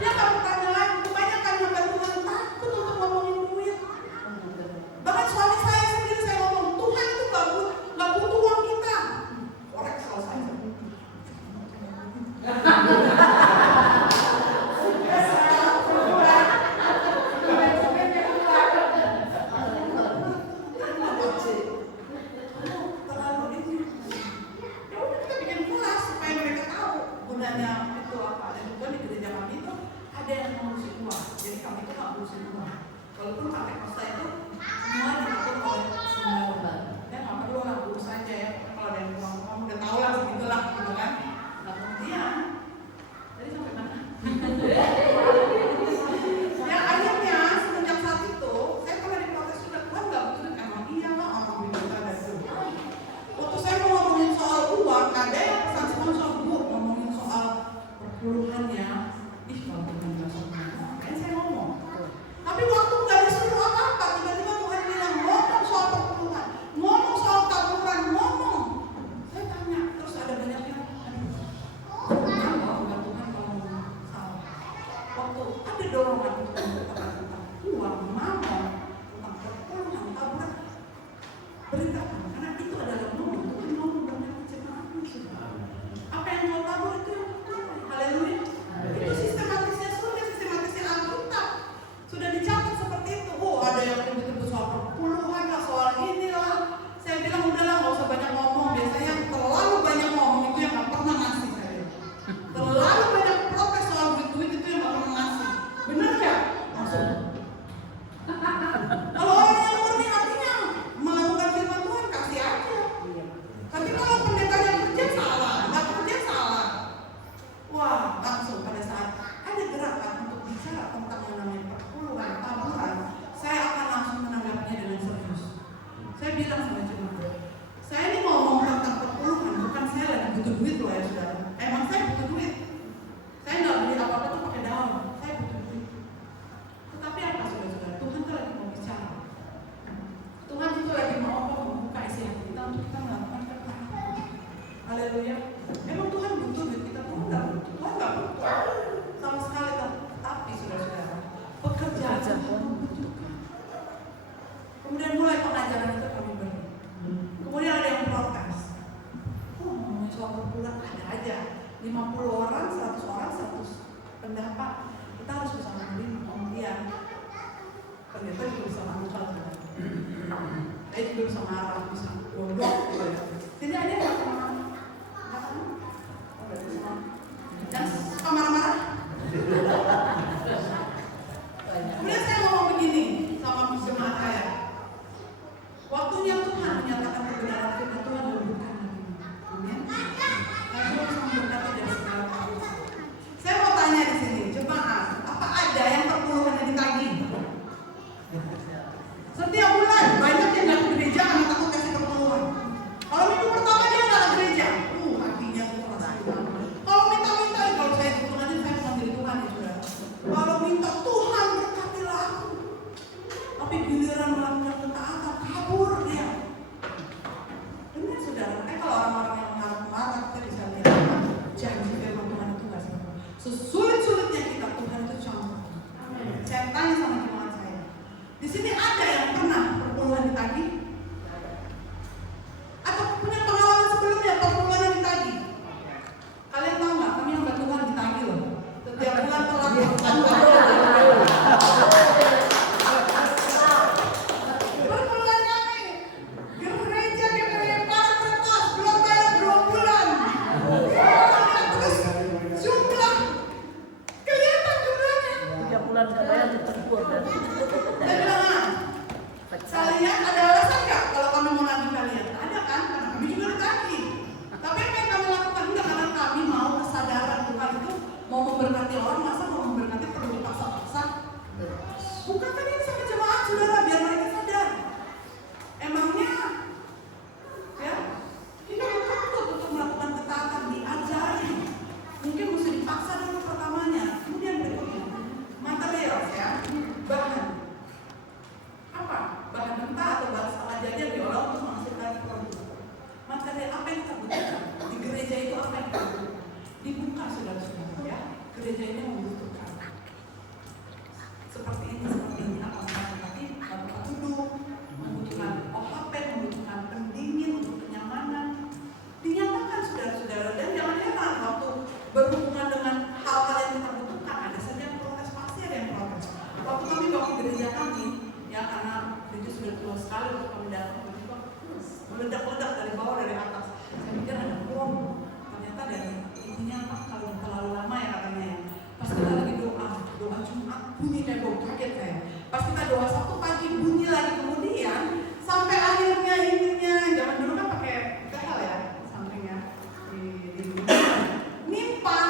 Dia nggak bertanya lagi, pokoknya karena Tuhan takut untuk ngomongin duit. Bahkan suami saya sendiri saya ngomong, Tuhan itu nggak butuh uang kita. Korek selesai. Terlalu ini. Ya udah kita bikin kelas supaya mereka tahu gunanya itu apa. Dan juga di gereja kami itu ada yang ngurusin uang. Jadi kami itu nggak ngurusin uang. Walaupun pakai kosta itu semua diatur oleh semua. Ya nggak perlu lah urus aja ya. Kalau ada yang uang udah tahu lah segitulah gitu kan. Nah kemudian tadi sampai mana? Ya akhirnya semenjak saat itu saya pernah diprotes juga, Tuhan nggak butuh. Emang iya lah orang biasa ada itu. Waktu saya mau ngomongin soal uang, ada yang pesan sponsor, Bu ngomongin soal perpuluhannya. Kalau Tuhan nggak suka, kan saya ngomong. Tapi waktu nggak disuruh apa-apa, tiba-tiba Tuhan bilang ngomong soal perpuluhan, ngomong soal taburan, ngomong. Saya tanya, terus ada banyak yang, Tuhan kalau salah. Waktu ada dorongan untuk mengatakan tentang uang, mamon, tentang perpuluhan, taburan, beritakan, karena itu adalah momen Tuhan mau membangun penciptaan manusia. Apa yang mau tabur itu yang pertama. Haleluya. Itu sistematisnya surga, sistematisnya Alkitab. Sudah dicatat seperti itu. Ada yang ribut-ribut soal perpuluhan lah, soal inilah. Saya bilang udahlah, nggak usah banyak ngomong. Biasanya terlalu banyak ngomong itu yang nggak pernah ngasih saya. Terlalu banyak protes soal duit itu yang nggak pernah ngasih. Benar nggak? Maksudnya. Kalau orang yang murni hatinya melakukan firman Tuhan, bilang sama jemaat, saya ini ngomong tentang perpuluhan, bukan saya lagi butuh duit loh ya saudara. Emang saya butuh duit. Saya nggak beli apa-apa tuh pakai daun. Saya butuh duit. Tetapi apa saudara-saudara? Tuhan tuh lagi mau bicara. Tuhan itu lagi mau membuka isi hati kita untuk kita melakukan ketaatan. Haleluya. Emang Tuhan butuh duit kita? Tuhan nggak butuh. Tuhan nggak butuh sama sekali. Tapi saudara-saudara, pekerjaan Tuhan membutuhkan. Kemudian mulai pengajaran itu kami beri. Kemudian ada yang protes. Oh, ngomongin soal perpuluhan ada aja. 50 orang, 100 orang, 100 pendapat. Kita harus bisa membeli. Kemudian pendeta juga bisa mangkal. Saya juga bisa marah, bisa gondok. Sini ada yang marah. Yang suka marah-marah. Kemudian saya ngomong begini sama jemaat saya. Waktunya Tuhan menyatakan kebenaran firman Tuhan menyebutkan hati. Amin. Nah, Tuhan bisa memberkati dari segala hal. Saya mau tanya di sini, jemaat, apa ada yang perpuluhannya ditagih? Setiap bulan banyak yang datang ke gereja karena takut kasih perpuluhan. Kalau minggu pertama dia nggak ke gereja, hatinya tuh keras banget. Kalau minta-minta, kalau saya itu nanti saya bukan diri Tuhan ya saudara. Kalau minta Tuhan berkatilah aku, tapi giliran melakukan ketaatan kabur dia. Benar saudara. Kalau orang-orang yang marah-marah kita bisa lihat janji firman Tuhan itu nggak sih. Sesulit-sulitnya kita Tuhan itu campur. Saya tanya sama jemaat saya. Di sini ada yang pernah perpuluhan ditagih? Atau punya pengalaman sebelumnya perpuluhan yang ditagih? Kalian tahu nggak? Kami hamba Tuhan ditagih loh. Setiap bulan telah perpuluhan kami. Gereja para kreator belum bayar 2 bulan. Terus jumlah kelihatan jumlahnya. 3 bulan nggak bayar ditempur dan Saya bilang, kalian ada alasan nggak kalau kami mau nagih kalian? Ada kan? Karena kami juga ditagih. Tapi apa yang kami lakukan? Enggak, karena kami mau kesadaran Tuhan itu mau memberkati orang, masa mau memberkati perlu dipaksa-paksa? Bukankah ini sama jemaat saudara biar mereka sadar? Emangnya ya kita takut untuk melakukan ketaatan diajari. Mungkin mesti dipaksa dulu pertamanya, kemudian berikutnya material ya, bahan apa? Bahan mentah atau bahan setengah jadi yang diolah untuk menghasilkan produk. Material apa yang kita butuhkan? Di gereja itu apa yang kita butuhkan? Dibuka saudara-saudara ya. Gereja ini membutuhkan seperti ini apa namanya? Tapi tempat duduk, membutuhkan OHP, membutuhkan pendingin untuk kenyamanan. Dinyatakan saudara-saudara, dan jangan heran waktu berhubungan dengan hal-hal yang kita butuhkan ada saja yang protes, pasti ada yang protes. Waktu kami waktu gereja kami, ya karena gereja sudah tua sekali, waktu kami datang tiba-tiba meledak-ledak dari bawah dari atas. Saya pikir ada bom, ternyata dari intinya apa? Kalau terlalu lama ya katanya ya. Pas kita lagi doa Jumat bunyi kayak bom, kaget saya. Pas kita doa Sabtu pagi bunyi lagi, kemudian sampai akhirnya ininya zaman dulu kan pakai PL ya sampingnya di nimpa.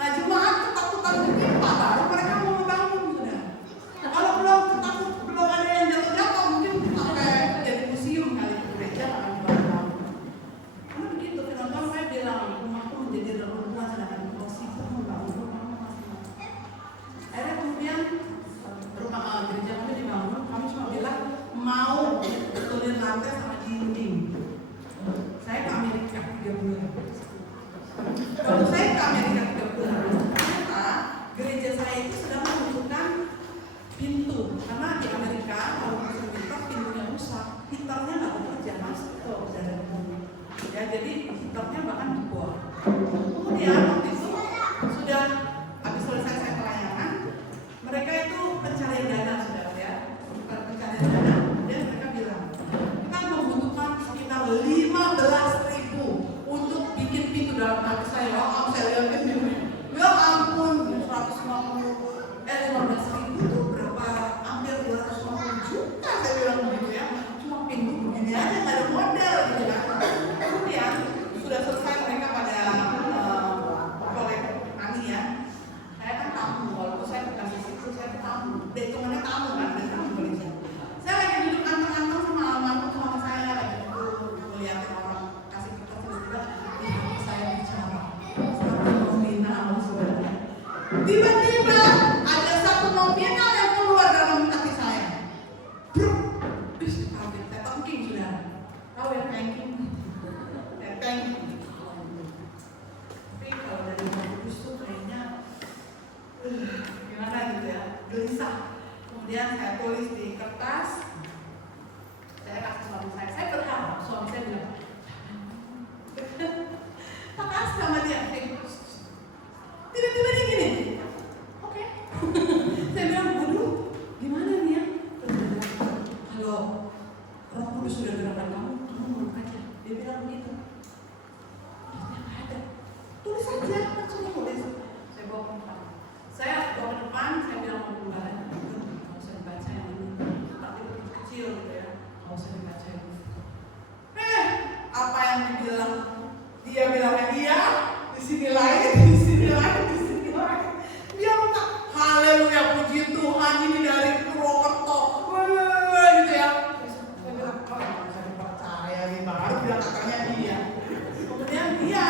Nah jemaat ketakutan nimpa baru mereka mau membangun sudah. Kalau belum ada yang jatuh-jatuh mungkin sampai jadi museum kali di gereja akan dibangun. Karena begitu teman-teman, saya bilang rumahku menjadi reruntuhan sedangkan kalau sibuk membangun rumahmu masing-masing. Akhirnya kemudian rumah gereja kami dibangun, kami cuma bilang mau betulin lantai sama dinding. Saya ke Amerika 3 bulan. Waktu saya ke Amerika 3 bulan, ternyata gereja saya itu sedang membutuhkan pintu. Karena di Amerika kalau musim winter pintunya rusak, heaternya nggak bekerja, masuk ke udara bumi. Ya jadi heaternya bahkan dibuang. Kemudian waktu itu sudah habis selesai saya pelayanan, mereka itu pencarian dana saudara ya, bukan pencarian dana. Kemudian mereka bilang kita membutuhkan sekitar 15.000 untuk bikin pintu. Dalam hati saya, saya lihatin ini, ya ampun 15.000 itu berapa? Hampir 250 juta saya bilang begitu ya. Cuma pintu begini aja nggak ada modal gitu kan. Kemudian sudah selesai mereka pada tahu ya thanking, ya thanking. Tapi kalau dari Roh Kudus tuh kayaknya gimana gitu ya, gelisah. Kemudian saya tulis di kertas, saya kasih suami saya berharap suami saya bilang, tak kasih sama dia. Tiba-tiba dia gini, oke. Saya bilang, waduh, gimana nih ya? Kalau Roh Kudus sudah gerakan kamu meluk aja. Dia bilang begitu. Terusnya nggak ada. Tulis aja, langsung tulis. Saya bawa ke depan. Saya bilang sama pembalanya, nggak usah dibaca yang ini. Tapi kecil gitu ya, nggak usah dibaca yang ini. Apa yang dibilang? Dia bilangnya iya, di sini lain, di sini lain, di sini lain. Dia minta, haleluya, puji Tuhan, ini dari Purwokerto, gitu ya. Saya bilang, oh, saya percaya nih, baru bilang katanya dia. Kemudian dia,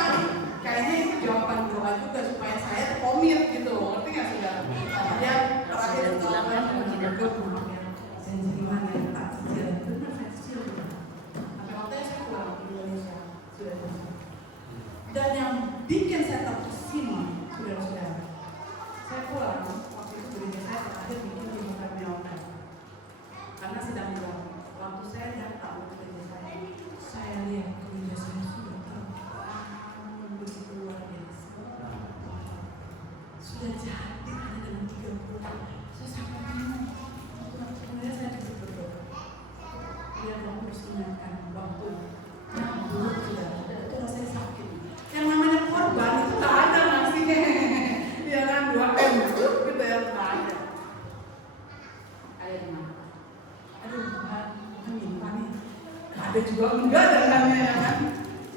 kayaknya itu jawaban doa juga supaya saya komit gitu, ngerti nggak saudara? Kemudian terakhir setelah janji iman yang tak kecil, benar saya kecil. Sampai waktu saya pulang ke Indonesia, sudah selesai. Dan yang bikin saya terkesima, saudara-saudara, saya pulang waktu itu gereja saya terakhir bikin di Mukarniawan. Karena sedang bilang, waktu saya datang ke gereja saya lihat gereja saya sudah terbangun begitu luar biasa. Sudah jadi hanya dengan 30. Saya sampai bingung. Kemudian saya duduk berdoa. Dia mau terus ingatkan waktu nabur sudah, itu rasanya sakit. Yang namanya korban itu tak ada masih, ya kan 2M gitu ya, tak ada. Kayak gimana? Aduh Tuhan minta nih. Ada juga enggak dangannya ya kan?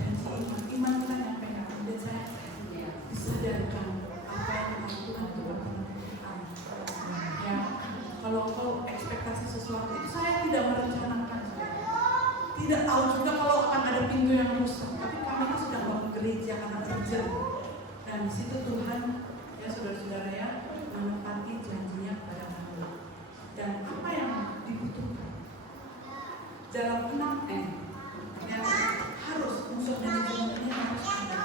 Janji iman kita nyampe nggak? Dan saya disadarkan apa yang Tuhan pernah. Ya, kalau ekspektasi sesuatu itu saya tidak merencanakan. Tidak tahu juga kalau akan ada pintu yang rusak. Tapi kami kan sedang bangun gereja karena urgent. Dan di situ Tuhan, ya saudara-saudara ya, menepati janjinya kepada kami. Dan apa yang dibutuhkan dalam 6M yang harus unsur manajemennya harus ada.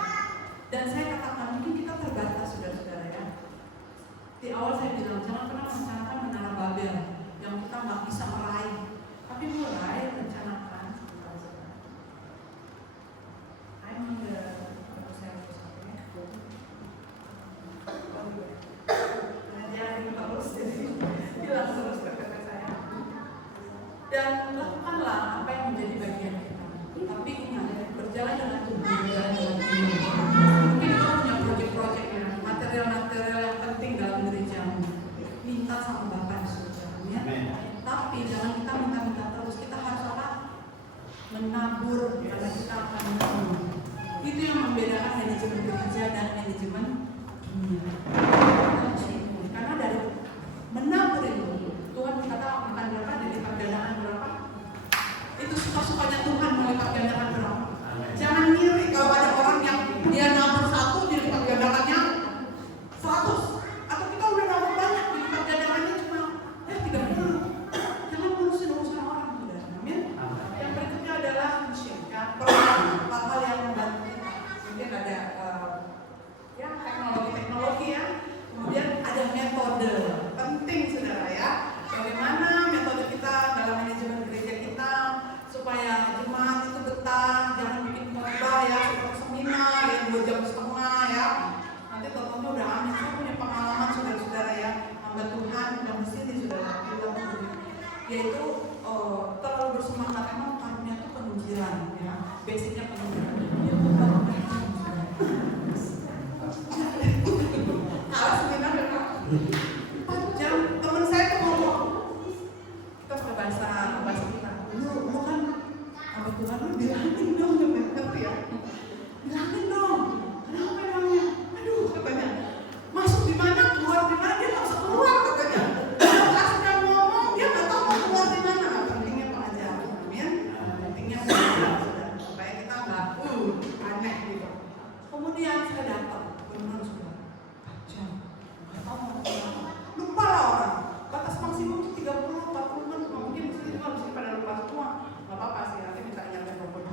Dan saya katakan mungkin kita terbatas saudara-saudara ya. Di awal saya bilang jangan pernah merencanakan menara Babel yang kita nggak bisa meraih. Tapi mulai rencanakan. Dan lakukanlah apa yang menjadi bagian kita. Tapi ingat, berjalan dengan tubuh, berjalan dengan jiwa. Mungkin kita punya proyek-proyek ya, material-material yang penting dalam gerejamu. Minta sama Bapak di surga, ya. Tapi jangan kita minta-minta terus. Kita harus apa? Menabur karena kita akan menabur. Itu yang membedakan manajemen gereja dan manajemen dunia. Karena dari menabur itu Tuhan berkata akan berapa, dilipat gandakan berapa. Itu suka-sukanya Tuhan melipat gandakan berapa. Jangan ngiri kalau ada orang yang dia nabur 1 dilipat gandakannya 100. Atau kita udah nabur banyak dilipat gandakannya cuma 30. Jangan ngurusin urusan orang, saudara. Amin. Yang berikutnya adalah mission, ya. Hal-hal yang membantu kita. Mungkin ada ya teknologi ya. Kemudian ada metode penting, saudara ya. Bagaimana metode kita dalam manajemen gereja kita supaya jemaat itu betah, jangan bikin khotbah ya seperti seminar yang 2,5 jam ya. Nanti totalnya udah aneh. Saya punya pengalaman saudara-saudara ya, hamba Tuhan yang di sini saudara yaitu terlalu bersemangat. Emang karunia itu penunjiran ya, basicnya penunjiran. Dia bukan kalau seminar kan 4 jam. Teman saya tuh ngomong, kita pakai bahasa kita. Lu kan sama Tuhan lu bilangin dong, ngerti ya? Bilangin dong. Kenapa emangnya? Aduh katanya. Masuk di mana, keluar di mana, dia nggak usah keluar katanya. Kalau asal ngomong, dia nggak tahu mau keluar di mana. Pentingnya pengajaran, amin. Pentingnya pengajaran, supaya kita nggak aneh gitu. Kemudian saya datang, benar sudah 4 jam. Nggak tahu mau kemana. Lupa lah orang. Batas maksimum itu 30-40 menit. Mungkin di sini juga harus pada lupa semua. Nggak apa-apa sih, nanti minta ingatkan robot.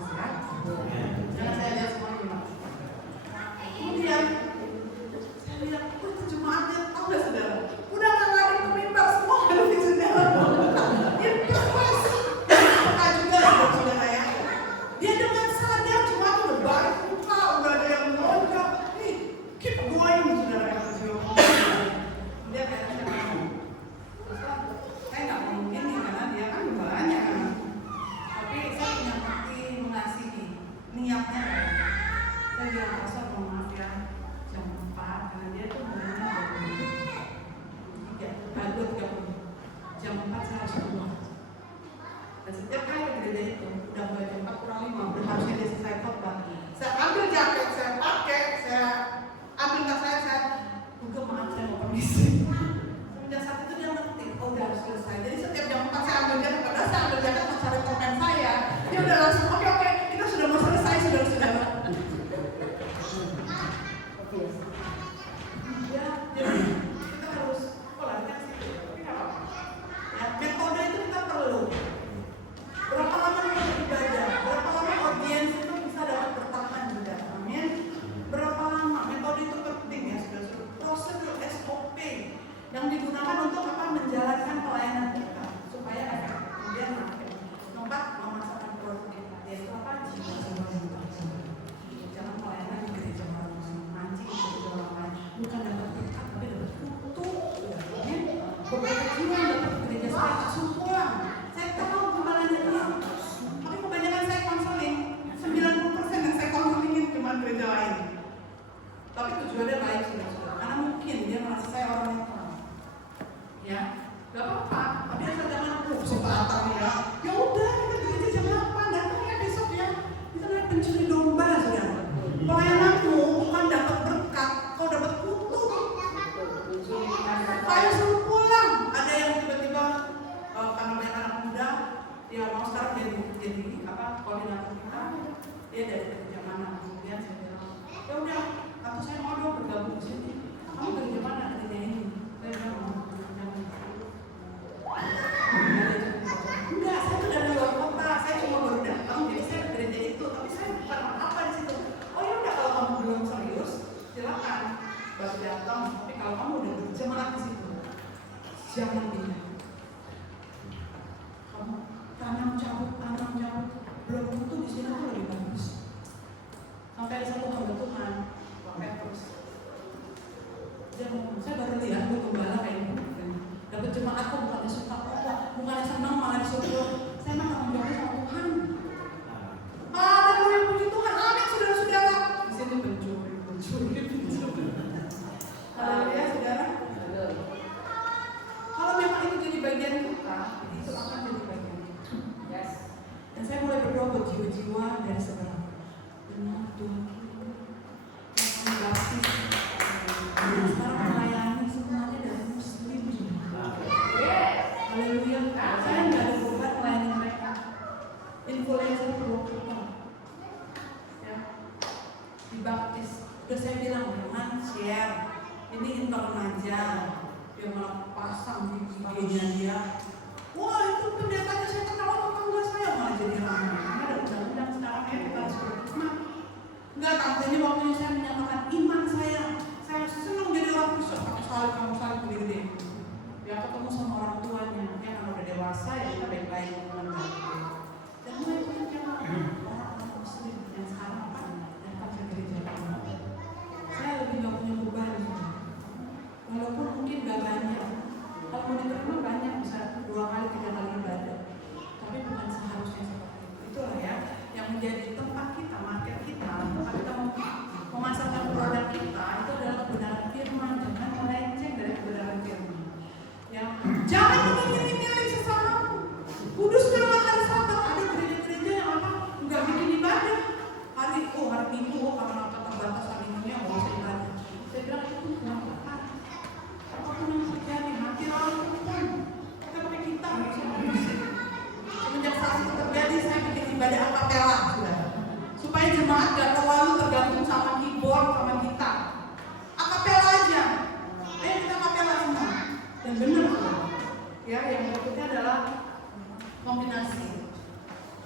niatnya. Saya bilang pastor mohon maaf ya, jam 4 karena dia tuh mulainya jam 4 saya harus keluar. Dan setiap kali ke gereja itu udah mulai jam 4 kurang 5 udah harusnya dia selesai khotbah. Saya ambil jaket, saya pakai, saya ambil tas saya udah maaf saya mau permisi. Semenjak saat itu dia ngerti, oh udah harus selesai. Jadi setiap jam 4 saya ambil jaket, padahal saya ambil jaket mau cari komen saya. Dia udah langsung oke, kita sudah mau selesai, sudah. Ya, jadi kita harus latihan sih, tapi nggak apa-apa. Ya, metode itu kita perlu. Berapa lama kita beribadah? Berapa lama audiens itu bisa dapat bertahan juga? Amin. Berapa lama? Metode itu penting ya, saudara. Prosedur SOP yang digunakan untuk apa? Menjalankan pelayanan kita supaya efektif. Kemudian keempat, memasarkan produk kita. Yaitu apa? Jiwa-jiwa yang terjadi. Jangan pelayanan di gereja mancing untuk orang lain. Bukan dapat berkat, tapi dapat kutu. Amin. Beberapa jiwa yang dapat gereja saya langsung pulang. Saya tahu kembaliannya dia. Tapi kebanyakan saya konseling, 90% yang saya konselingin cuma gereja lain. Tapi tujuannya baik sudah. Karena mungkin dia merasa saya orang netral. Ya, gak apa-apa. Tapi asal jangan sebatang ya. Ya udah, kita gereja jam 8. Datang ya besok ya. Kita naik pencuri domba sudah. Pelayananmu bukan dapat berkat, kau dapat kutu. Saya suruh pulang. Ada yang tiba-tiba karena banyak anak muda, dia mau sekarang jadi apa koordinator kita. Dia dari kerja mana? Kemudian saya bilang, ya udah, atau saya mau dong bergabung di sini. Kamu kerja mana? Kerja ini. Saya bilang mau enggak, saya tuh dari luar kota. Saya cuma baru datang, jadi saya kerja itu. Tapi saya bukan apa di situ. Oh ya udah, kalau kamu belum serius, silakan baru datang. Tapi kalau kamu udah berjemaat di situ, jangan pindah. Kamu tanam cabut, belum tentu di sini tuh lebih bagus. Sampai ada satu hamba Tuhan, Pak Petrus. Dia ngomong, saya baru lihat gue gembala kayak gini. Dapat jemaat kok bukannya suka kok, bukannya senang malah disuruh. Saya mah tanggung jawabnya sama Tuhan. Haleluya, puji Tuhan, amin saudara-saudara. Di sini pencuri. Ya saudara. Kalau memang itu jadi bagian kita, itu akan jadi bagian kita. Yes. Dan saya mulai berdoa buat jiwa-jiwa dari seberang. Benar Tuhan. Yang baptis. Dan sekarang melayani semuanya dari Muslim. Haleluya. Saya nggak ada beban melayani mereka. Influencer program. Ya. Dibaptis. Udah saya bilang jangan share. Ini intern aja. Dia malah pasang di IG-nya dia. Wah itu pendetanya saya kenal tetangga saya malah jadi ramai. Karena ada undang-undang sekarang ya kita harus berhikmat. Enggak, tantenya waktu saya menyatakan iman saya senang jadi orang Kristen. Pakai salib, kamu salib gede-gede. Ya ketemu sama orang tuanya. Ya kalau udah dewasa ya kita baik-baik dengan baik. Dan mulai punya orang-orang Muslim yang sekarang apa? Datang ke gereja. Saya lebih gak punya beban. Walaupun mungkin gak banyak. Kalau mau diterima banyak, bisa 2 kali 3 kali ibadah. Tapi bukan seharusnya seperti itu. Itulah ya yang menjadi tempat kita, market kita, tempat kita memasarkan produk kita itu adalah kebenaran firman. Jangan melenceng dari kebenaran firman. Ya, jangan memilih sesamamu. Kuduskanlah hari Sabat. Ada gereja-gereja yang apa? Enggak bikin ibadah. Hari Minggu, karena keterbatasan ininya nggak bisa ibadah. Saya bilang itu kurang tepat. Apapun yang terjadi, mati lalu pun kita pakai kitab sama musik. Semenjak saat itu terjadi, saya bikin ibadah akapela supaya jemaat gak terlalu tergantung sama keyboard sama gitar. Akapela aja. Ayo kita akapela semua. Dan benar ya, yang berikutnya adalah kombinasi.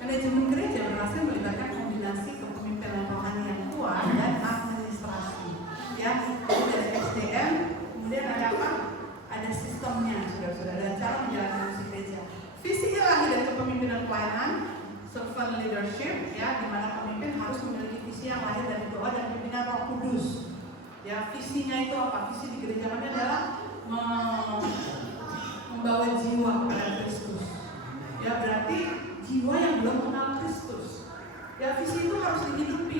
Manajemen gereja berhasil melibatkan kombinasi kepemimpinan rohani yang kuat dan administrasi. Ya, dari SDM, kemudian ada apa? Ada sistemnya, saudara-saudara, dan cara menjalankan misi gereja. Visi ilahi dan kepemimpinan pelayanan, servant leadership, ya, di mana pemimpin harus memiliki visi yang lahir dari doa dan pimpinan Roh Kudus. Ya, visinya itu apa? Visi di gereja kami adalah membawa jiwa kepada Kristus. Ya, berarti jiwa yang belum mengenal Kristus. Ya, visi itu harus dihidupi.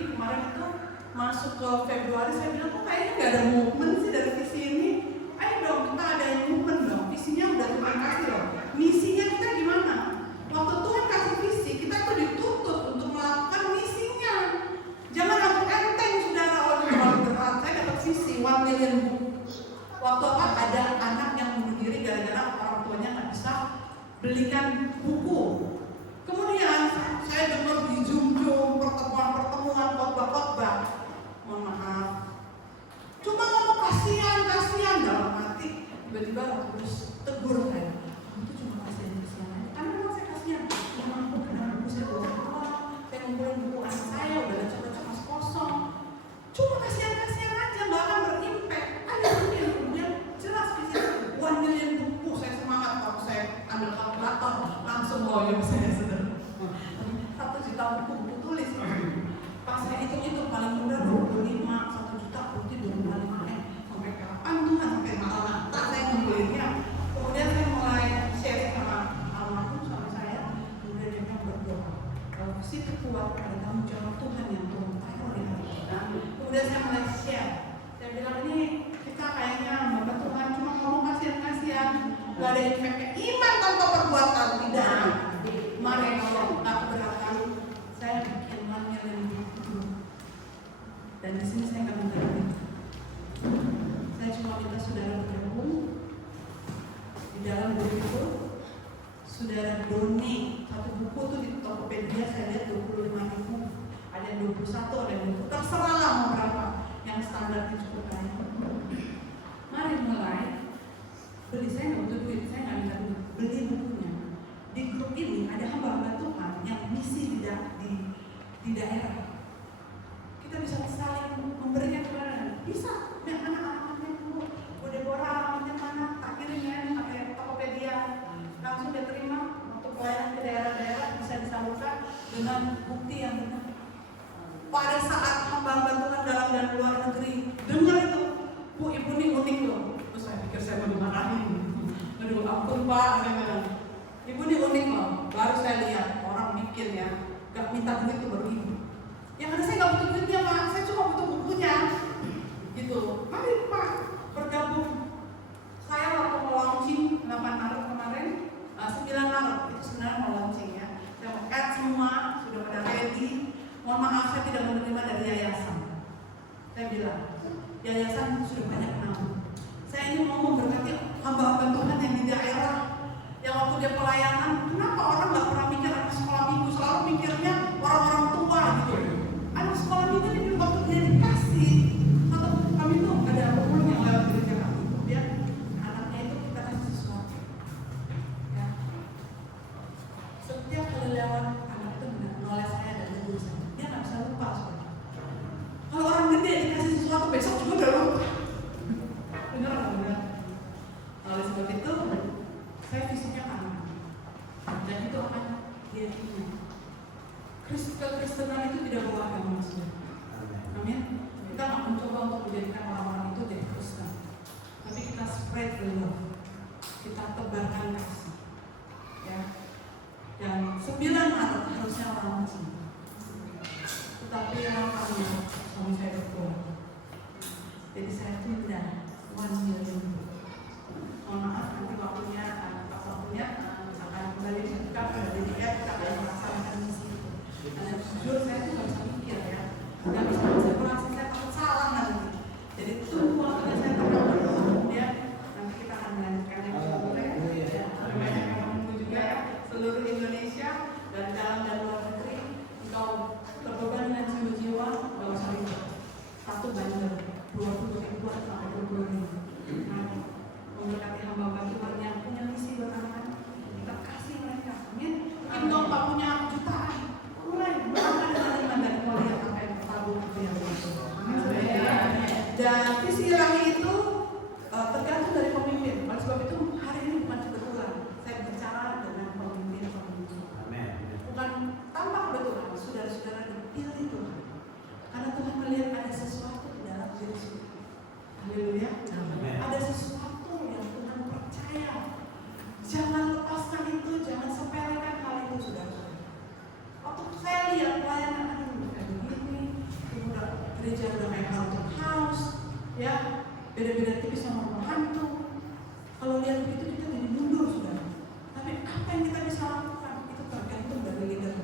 masuk ke Februari, saya bilang kok kayaknya nggak ada movement sih dari visi ini. Ayo dong kita ada movement dong. Visinya udah Tuhan kasih loh. Misinya kita gimana? Waktu Tuhan kasih visi, kita tuh dituntut untuk melakukan misinya. Jangan anggap enteng saudara, oh terlalu berat. Saya dapat visi 1 million book. Waktu apa ada anak yang bunuh diri gara-gara orang tuanya nggak bisa belikan buku. Kemudian saya dengar di Zoom pertemuan khotbah. Mohon maaf. Cuma ngomong kasihan dalam hati. Tiba-tiba Roh Kudus tegur saya. Itu cuma kasihan aja. Karena memang saya kasihan. Cuma aku kenal buku saya bawa keluar. Saya ngumpulin buku anak saya udah baca masih kosong. Cuma kasihan aja, nggak akan berimpact. Ada mungkin kemudian jelas visi 1 million buku. Saya semangat kalau saya ambil kalkulator langsung loyo saya sudah 1 juta buku tulis. Pas saya hitung paling mudah 25, 1 juta berarti 25 sampai kapan Tuhan, sampai malam-malam saya ngumpulinnya. Kemudian saya mulai sharing sama almarhum suami saya. Kemudian dia bilang berdoa kalau visi itu kuat ada tanggung jawab Tuhan yang turun prioritas. Kemudian saya mulai share. Saya bilang ini kita kayaknya membantu Tuhan cuma ngomong kasihan, gak ada efeknya. Iman tanpa perbuatan tidak. Mari kalau tak keberatan, saya bikin yang itu. Dan di sini saya nggak minta duit. Saya cuma minta saudara bergabung di dalam grup itu. Saudara donate 1 buku tuh di Tokopedia saya lihat 25.000. Ada yang 21, ada yang 20. Terserah lah mau berapa. Yang standarnya cukup banyak. Mari mulai beli. Saya nggak butuh duit, saya nggak minta duit. Beli bukunya. Di grup ini ada hamba-hamba Tuhan yang misi di daerah. Kita bisa saling memberikan kepada bisa. Dan anak-anaknya itu, Deborah alamatnya mana? Tak kirimnya pakai Tokopedia. Langsung dia terima untuk pelayanan ke daerah-daerah bisa disalurkan dengan bukti yang benar. Pada saat hamba-hamba Tuhan dalam dan luar negeri dengar itu, Bu, ibu ini unik loh. Terus saya pikir saya mau dimarahin. Aduh, ampun Pak, saya bilang. Ibu ini unik loh. Baru saya lihat orang bikin ya, gak minta duit itu baru ibu. Yang ada saya gak butuh duitnya Pak, saya cuma butuh bukunya. Gitu. Mari Pak bergabung. Saya waktu mau launching 8 Maret kemarin, 9 Maret itu sebenarnya mau launching ya. Saya mau add semua, sudah pada ready. Mohon maaf saya tidak menerima dari yayasan. Saya bilang, yayasan sudah banyak menanggung. Saya ini mau memberkati hamba-hamba Tuhan yang di daerah. Yang waktu dia pelayanan, kenapa orang nggak pernah mikir anak sekolah minggu, selalu mikirnya orang-orang tua gitu. Anak sekolah minggu ini waktu dia dikasih, atau kami tuh ada umum yang lewat gereja kami, kemudian anaknya itu kita kasih sesuatu. Ya. Setiap kali lewat anak itu menoleh saya dan guru saya, dia nggak bisa lupa soalnya. Kalau orang gede dikasih sesuatu besok juga udah lupa. Benar nggak benar? Oleh sebab itu saya visinya kanan, dan itu akan dia punya. Kekristenan itu tidak bawa agama maksudnya. Amin. Kita nggak mencoba untuk menjadikan orang-orang itu jadi Kristen, tapi kita spread the love, kita tebarkan kasih. Ya. Dan 9 Maret harusnya orang masih, tetapi orang kami suami saya berkeluar. Jadi saya tunda 1 million. Mohon maaf nanti waktunya akan kembali ketika pada DDR kita akan melaksanakan misi itu. Dan jujur saya tuh nggak bisa mikir ya, nggak bisa konsentrasi, saya takut salah nanti. Jadi tunggu waktunya saya tenang dulu, kemudian nanti kita akan melanjutkannya boleh. Ya, banyak yang menunggu juga ya, seluruh Indonesia dan dalam dan luar negeri. Engkau terbeban dengan jiwa-jiwa, nggak usah ribet. 1 bandar 20.000 sampai 20.000. Memberkati hamba-hamba Tuhan yang punya misi buat anak-anak, kita kasih mereka. Amin. Mungkin kau tak punya jutaan, mulai berangkat dengan iman dan kau lihat apa yang tabung itu yang begitu. Dan visi ilahi itu tergantung dari pemimpin. Oleh sebab itu hari ini bukan kebetulan saya bicara dengan pemimpin. Bukan tanpa kebetulan, saudara-saudara dipilih Tuhan. Karena Tuhan melihat ada sesuatu di dalam diri kita. Haleluya. Ada sesuatu yang Tuhan percaya. Jangan lepaskan itu, jangan sepelekan hal itu, saudara. Waktu saya lihat pelayanan, aduh kayak begini, udah gereja udah kayak haunted house, ya, beda-beda tipis sama rumah hantu. Kalau lihat begitu kita jadi mundur, saudara. Tapi apa yang kita bisa lakukan itu tergantung dari leader.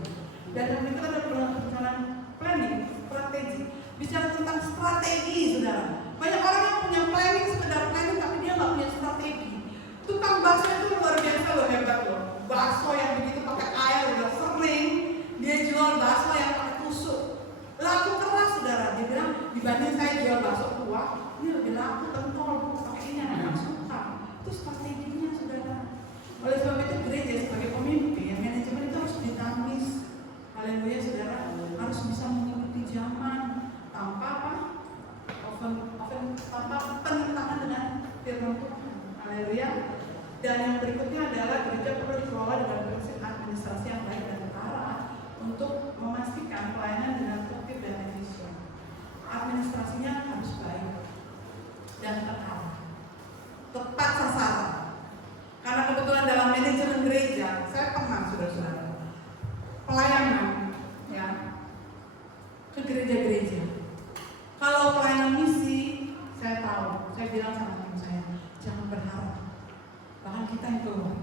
Dan kita ada perencanaan planning, strategi. Bicara tentang strategi, saudara. Banyak orang yang punya planning, sekedar planning, tapi dia nggak punya strategi. Tukang bakso itu luar biasa loh, hebat loh. Bakso yang begitu pakai air udah sering, dia jual bakso yang pakai tusuk. Laku keras, saudara. Dia bilang dibanding saya jual bakso kuah, ini lebih laku, pentol, pakai ini anak suka. Itu strateginya, saudara. Oleh sebab itu gereja sebagai pemimpin, manajemen itu harus dinamis. Haleluya, saudara. Harus bisa mengikuti zaman tanpa apa? Tanpa penentangan dengan firman Tuhan. Haleluya. Dan yang berikutnya adalah gereja perlu dikelola dengan prinsip administrasi yang baik dan terarah untuk memastikan pelayanan dengan tertib dan efisien. Administrasinya harus baik dan terarah, tepat sasaran. Karena kebetulan dalam manajemen gereja, saya pernah saudara-saudara pelayanan, ya, ke gereja-gereja. Kalau pelayanan misi, saya tahu, saya bilang sama teman saya, jangan berharap, bahkan kita yang keluar.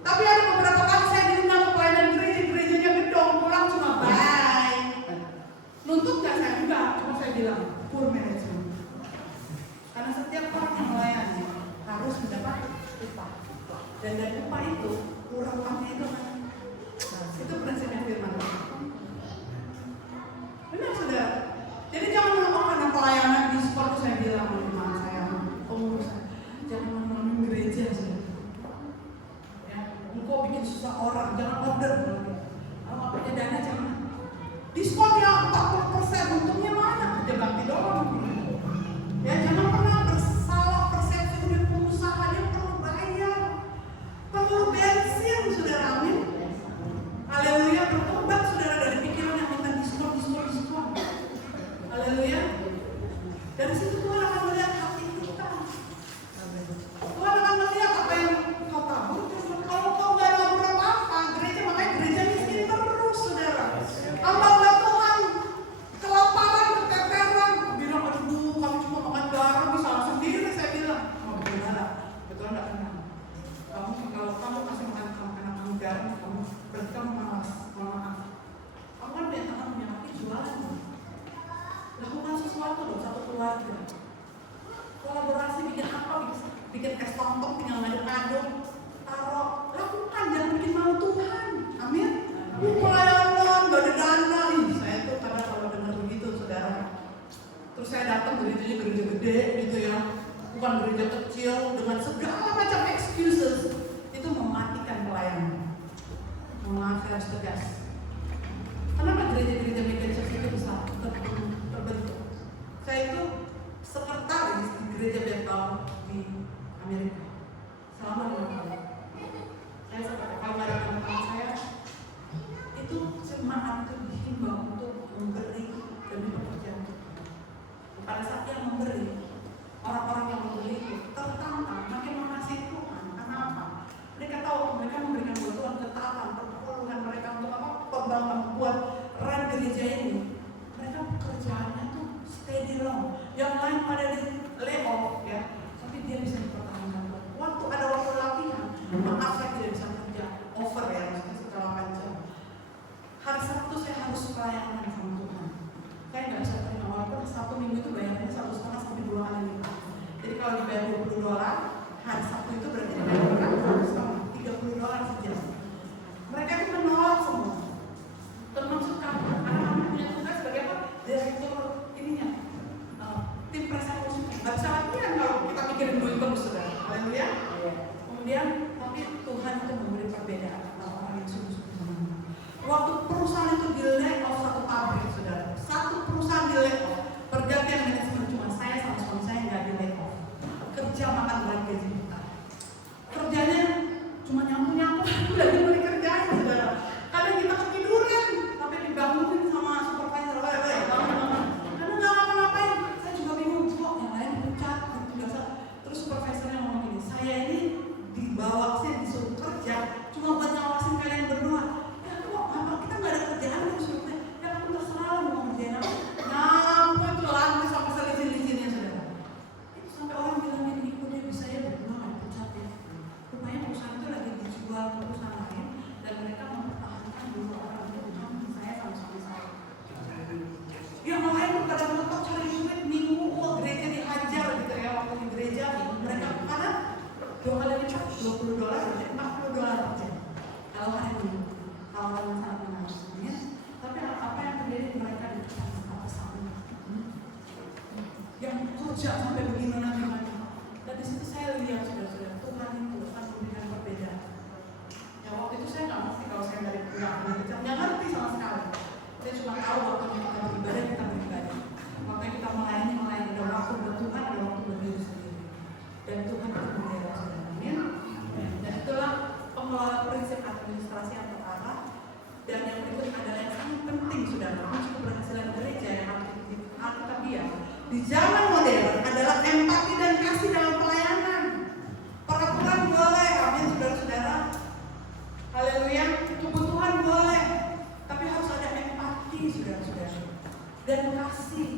Tapi ada beberapa kali saya diundang ke pelayanan gereja, gerejanya gedong, pulang cuma bye. Nuntut gak saya? Enggak, cuma saya bilang poor management. Karena setiap orang yang melayani harus mendapat upah, dan dari upah itu kurang upahnya itu kan, itu prinsipnya firman Tuhan. Benar, saudara. Jadi jangan melakukan karena pelayanan di sekolah, saya bilang sama teman saya, pengurusan, jangan melakukan gereja, saudara. Ya, engkau bikin susah orang, jangan order. Kalau nggak punya dana jangan. Diskon ya 40%, untungnya mana? Kerja bakti doang. Ya, jangan pernah bersalah persepsi udah pengusaha, dia perlu bayar, perlu bensin, saudara. Amin. Haleluya, bertobat saudara dari pikiran yang minta diskon. Haleluya. Dari situ Tuhan akan melihat hati kita. Tuhan akan melihat apa yang kau tabur. Kalau kau gak nabur apa-apa, gereja, makanya gereja miskin terus, saudara. Hamba Tuhan kelaparan, keteteran, bilang aduh kami cuma makan garam bisa sendiri. Saya bilang, oh benar, betul nggak kenal. Kalau kamu masih makan anak garam, kamu berarti kamu malas, maaf. Kamu kan punya tangan punya kaki jualan. Lakukan sesuatu dong, satu keluarga. Kolaborasi bikin apa? Bikin es tongtong tinggal ngaduk-ngaduk. Taruh, lakukan, jangan bikin malu Tuhan. Amin. Pelayanan, gak ada dana. Saya tuh kadang kalau dengar begitu, saudara. Terus saya datang gerejanya gereja gede gitu ya. Bukan gereja kecil dengan segala macam excuses. Itu mematikan pelayanan. Maaf, saya harus tegas. Kenapa gereja-gereja mega church itu bisa terbentuk? Saya itu sekretaris di gereja Bethel di Amerika selama 5 tahun. Saya sekretaris, kalau ada teman-teman saya itu jemaat itu dihimbau untuk memberi demi pekerjaan Tuhan. Pada saat yang memberi, orang-orang yang memberi itu tertantang makin mengasihi Tuhan. Karena apa? Mereka tahu mereka memberikan bantuan ketaatan, perpuluhan mereka untuk apa? Pembangunan buat run gereja ini. Mereka pekerjaannya tuh steady long. Yang lain pada di layoff ya, tapi dia bisa dipertahankan. Waktu latihan, maaf saya tidak bisa kerja over ya, maksudnya setelah 8 jam. Hari Sabtu saya harus pelayanan sama Tuhan. Saya nggak bisa terima, walaupun satu minggu itu bayarnya 1,5 sampai 2 kali lipat. Jadi kalau dibayar $20, hari Sabtu itu berarti dibayar $1,5, $30 sejam. Mereka itu menolak semua. Termasuk anak-anak punya tugas sebagai apa? Direktur ininya, tim persekusi. Gak bisa latihan kalau kita mikirin duit terus, saudara. Haleluya. Kemudian, tapi Tuhan itu memberi perbedaan orang yang sungguh-sungguh. Waktu perusahaan itu di layoff satu pabrik, saudara. Satu perusahaan di layoff, pergantian manajemen cuma saya sama suami saya nggak di layoff. Kerja makan lagi gaji kita. Kerjanya cuma nyapu-nyapu lagi kerja sampai bagaimana. Dan di situ saya lihat saudara-saudara, Tuhan itu akan memberikan perbedaan. Ya waktu itu saya nggak ngerti kalau saya dari pulang nggak ngerti sama sekali. Saya cuma tahu waktunya kita beribadah, kita beribadah. Waktunya kita melayani, ada waktu buat Tuhan, ada waktu buat diri sendiri. Dan Tuhan itu berbeda, saudara. Amin. Dan itulah pengelola prinsip administrasi yang pertama. Dan yang berikut adalah yang sangat penting, saudara, kunci keberhasilan gereja yang Alkitabiah di zaman modern adalah empati dan kasih dalam pelayanan. Peraturan boleh, amin, saudara-saudara. Haleluya. Kebutuhan boleh, tapi harus ada empati, saudara-saudara, dan kasih.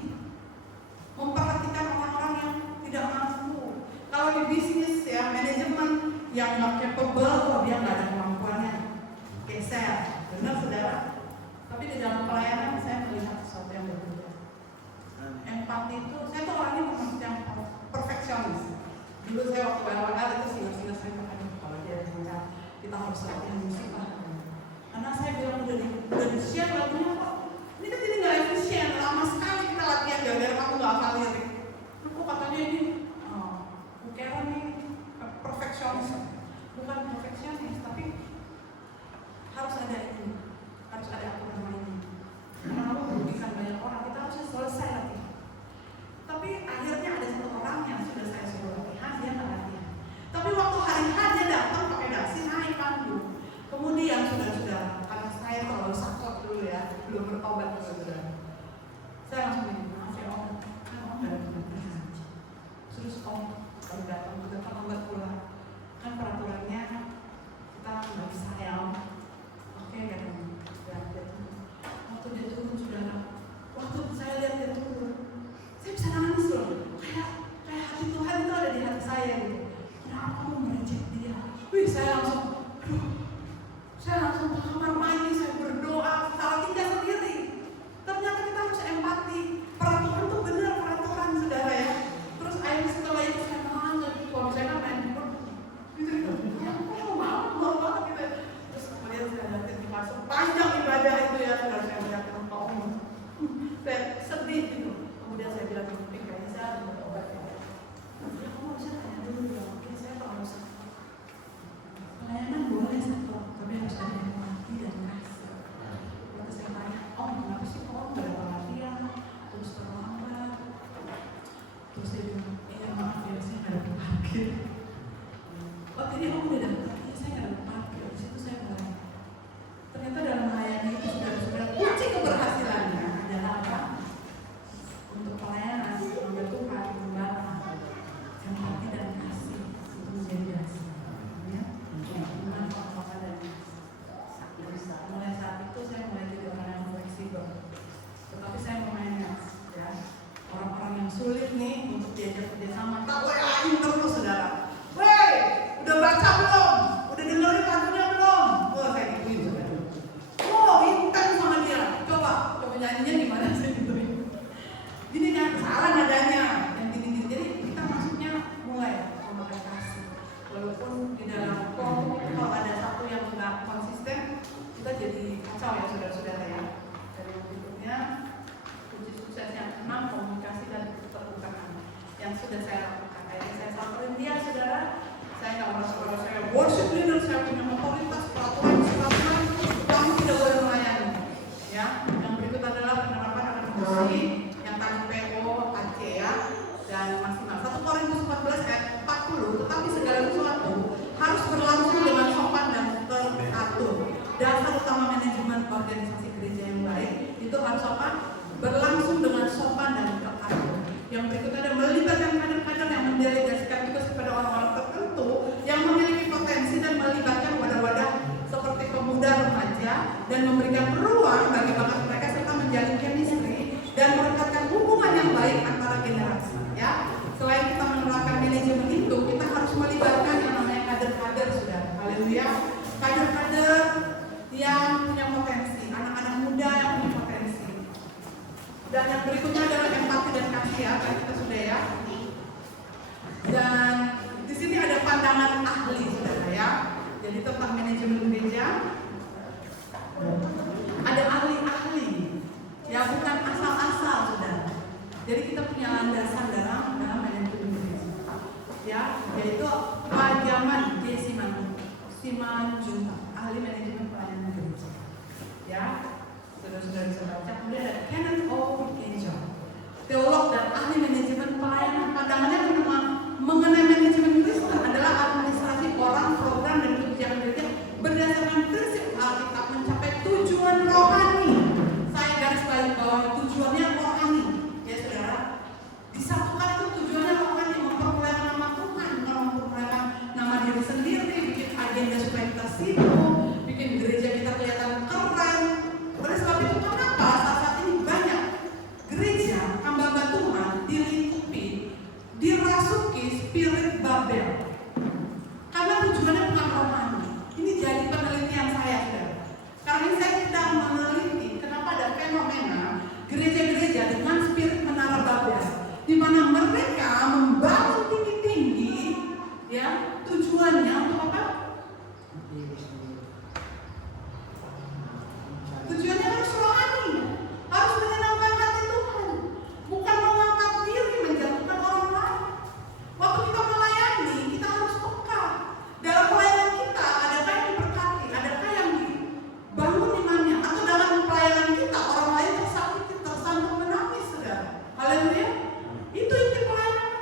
Memperhatikan orang-orang yang tidak mampu. Kalau di bisnis ya, manajemen yang nggak capable, kok dia nggak ada kemampuannya, geser. Benar, saudara. Tapi di dalam pelayanan saya melihat sesuatu yang berbeda. Empati itu, saya tuh orangnya bukan yang perfeksionis. Dulu saya waktu awal itu singa-singa saya makan kalau dia bilang kita harus latihan musik lah. Karena saya bilang udah di-share lagunya kok. Ini kan jadi nggak efisien, lama sekali kita latihan gara-gara kamu nggak hafal lirik. Aku katanya ini, kira nih perfeksionis, bukan perfeksionis, tapi harus ada itu, harus ada aturan mainnya. Karena aku merugikan banyak orang, kita harus selesai latihan. Tapi akhirnya ada satu orang yang sudah saya suruh latihan, dia nggak latihan. Tapi waktu hari H dia datang pakai dasi naik panggung. Kemudian sudah karena saya terlalu sakit dulu ya, belum bertobat sudah. Saya langsung bilang, maaf ya om, kan om dari latihan. Terus om kalau datang udah terlambat pulang, kan peraturannya kita nggak bisa ya om. Oke kan, waktu dia turun saudara, waktu saya lihat dia turun, saya bisa nangis loh, kayak hati Tuhan itu ada di hati saya gitu. Kenapa kamu mereject dia? Saya langsung ke kamar mandi, saya berdoa, salah tinggal sendiri. Ternyata kita harus empati. Peraturan itu benar peraturan, saudara ya. Terus akhirnya setelah itu saya nangis, kalau misalnya main gitu, ya mau banget gitu. Terus kemudian saya datang di masuk panjang ibadah itu ya, saudara, saya melihat om. Saya sedih gitu. Kemudian saya bilang, kayaknya saya harus berobat ya. Kamu bisa tanya dulu ya, mungkin saya terlalu sakit. Pelayanan boleh satu, tapi harus ada empati dan kasih. Waktu saya tanya, om kenapa sih om gak ada latihan, terus terlambat? Terus dia bilang, iya maaf ya, saya gak ada parkir. Oh jadi om udah datang, iya saya gak ada parkir. Di situ saya mulai. Ternyata dalam melayani itu sudah kunci keberhasilannya adalah apa? Untuk pelayanan, untuk Tuhan, membara, empati dan kasih itu menjadi dasar. Ya, dengan fakta dan mulai saat itu saya mulai jadi orang yang fleksibel. Tetapi saya memanage ya orang-orang yang sulit nih untuk diajak kerjasama. Tak WA-in terus saudara. Wey, udah baca belum? Udah dengerin lagunya belum? Wah saya gituin saudara. Oh intens sama dia. Coba nyanyinya gimana sih gituin. Gini kan salah nadanya yang gini-gini. Jadi kita maksudnya mulai memakai kasih. Walaupun di dalam kelompok kalau ada satu yang nggak konsisten, kita jadi kacau ya saudara-saudara ya. Dari yang berikutnya, kunci sukses yang 6, komunikasi dan keterbukaan yang sudah saya lakukan. Akhirnya saya samperin dia saudara. Saya nggak merasa kalau saya worship leader, saya punya otoritas, peraturan, kamu tidak boleh melayani. Ya, yang berikut adalah penerapan administrasi yang tadi PO, AC ya, dan maksimal. 1 Korintus 14 ayat 40. Tetapi segala sesuatu harus berlangsung dengan sopan dan teratur. Dasar utama manajemen organisasi gereja yang baik itu harus apa? Berlangsung dengan sopan dan teratur. Yang berikutnya ada melibatkan kader-kader yang mendelegasikan tugas kepada orang-orang tertentu yang memiliki potensi dan melibatkan wadah-wadah seperti pemuda remaja dan memberikan ruang bagi bakat mereka serta menjalin chemistry dan merekatkan hubungan yang baik antara generasi. Ya, selain kita menerapkan manajemen itu, kita harus melibatkan yang namanya kader-kader sudah. Haleluya, kader-kader yang punya potensi, anak-anak muda yang punya potensi. Dan yang berikutnya adalah empati dan kasih ya, kan kita sudah ya. Dan di sini ada pandangan ahli saudara ya. Jadi tentang manajemen gereja ada ahli-ahli ya, bukan asal-asal saudara. Jadi kita punya landasan dalam John Junta, ahli manajemen pelayanan gereja. Ya, saudara-saudara bisa baca. Kemudian ada Kenneth O. Kenjo, teolog dan ahli manajemen pelayanan. Pandangannya mengenai manajemen Kristen adalah administrasi orang, program, dan kebijakan gereja berdasarkan prinsip Alkitab mencapai tujuan rohani. Saya garis bawah tujuannya rohani, ya saudara. Disatukan itu tujuannya rohani, mempermuliakan nama Tuhan, bukan mempermuliakan nama diri sendiri, bikin agenda supaya kita sibuk, bikin gereja kita kelihatan keren. Oleh sebab itu kenapa saat ini banyak gereja hamba Tuhan dilingkupi, dirasuki spirit Babel, karena tujuannya bukan rohani. Ini jadi penelitian saya, saudara. Sekarang ini saya sedang meneliti kenapa ada fenomena gereja-gereja dengan spirit menara Babel, di mana mereka membangun tinggi-tinggi, ya, tujuannya untuk apa? Tujuannya harus rohani, harus menyenangkan hati Tuhan, bukan mengangkat diri, menjatuhkan orang lain. Waktu kita melayani, kita harus peka. Dalam pelayanan kita, adakah yang diberkati, adakah yang dibangun imannya, atau dalam pelayanan kita orang lain tersakiti, tersandung, menangis, saudara. Haleluya. Itu inti pelayanan.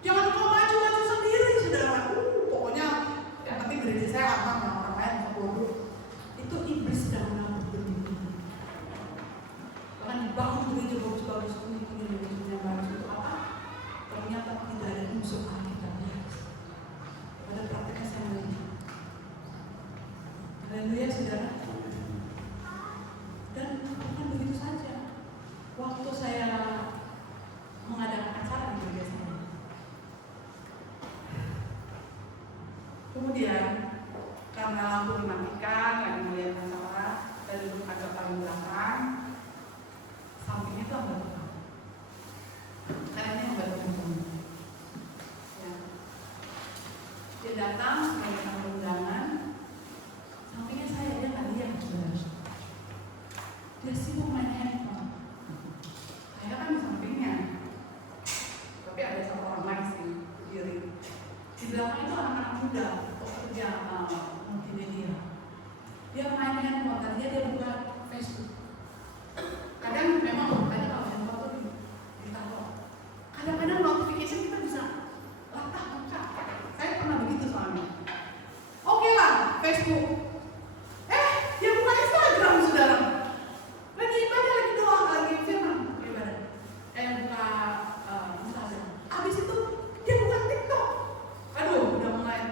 Jangan kau maju-maju sendiri, saudara. Pokoknya yang penting gereja saya aman, yang orang lain bisa bodoh. Itu iblis sedang mengambil begitu. Bahkan dibangun gereja bagus-bagus, kuning-kuning, gereja bagus itu apa? Ternyata tidak ada unsur Alkitab. Pada prakteknya saya melihat. Haleluya, saudara. Dan bukan begitu saja. Waktu saya mengadakan acara di gereja saya, kemudian karena lampu dimatikan, lagi melihat masalah, saya duduk agak paling belakang, sampingnya itu agak belakang, kanannya agak belakang. Ya. Dia datang sebagai tamu undangan, sampingnya saya, dia nggak lihat, saudara. Dia sibuk main handphone. Saya kan di sampingnya, tapi ada satu orang lain sih berdiri. Di belakang itu anak-anak muda, pekerja multimedia. Dia main handphone, tadinya dia buka Facebook. Kadang memang tadi kalau handphone tuh ditaruh. Kadang-kadang notification kita bisa latah buka. Saya pernah begitu soalnya. Oke lah, Facebook. Dia buka Instagram, saudara. Lagi ibadah, lagi doa, lagi firman ibadah. Buka Instagram. Habis itu dia buka TikTok. Aduh, udah mulai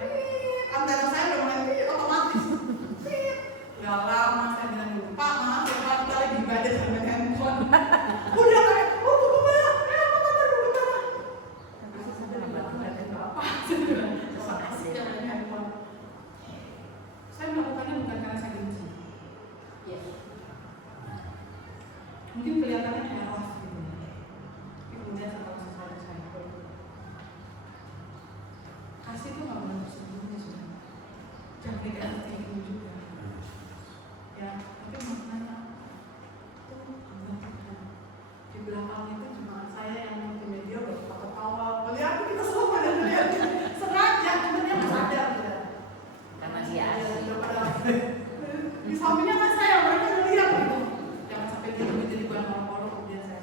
antara saya udah mulai otomatis. Udah lama saya bilang, Pak, maaf ya Pak, kita lagi ibadah sama handphone. Udah kayak, buka apa? Tapi saya sadar di belakang gak ada apa. Saya asik ya main handphone. Saya melakukannya bukan karena saya benci. Mungkin kelihatannya eros gitu. Tapi kemudian setelah sesuatu saya kasih itu nggak boleh tersembunyi, sudah. Jangan dikasih tinggi juga. Ya, tapi maknanya itu di belakang itu cuma saya yang multimedia berketawa. Melihat kita semua pada melihat sengaja, cuma dia nggak sadar, sudah. Karena dia Di sampingnya kan saya, mereka ngeliat gitu. Jangan sampai dia menjadi bahan orang-orang, kemudian saya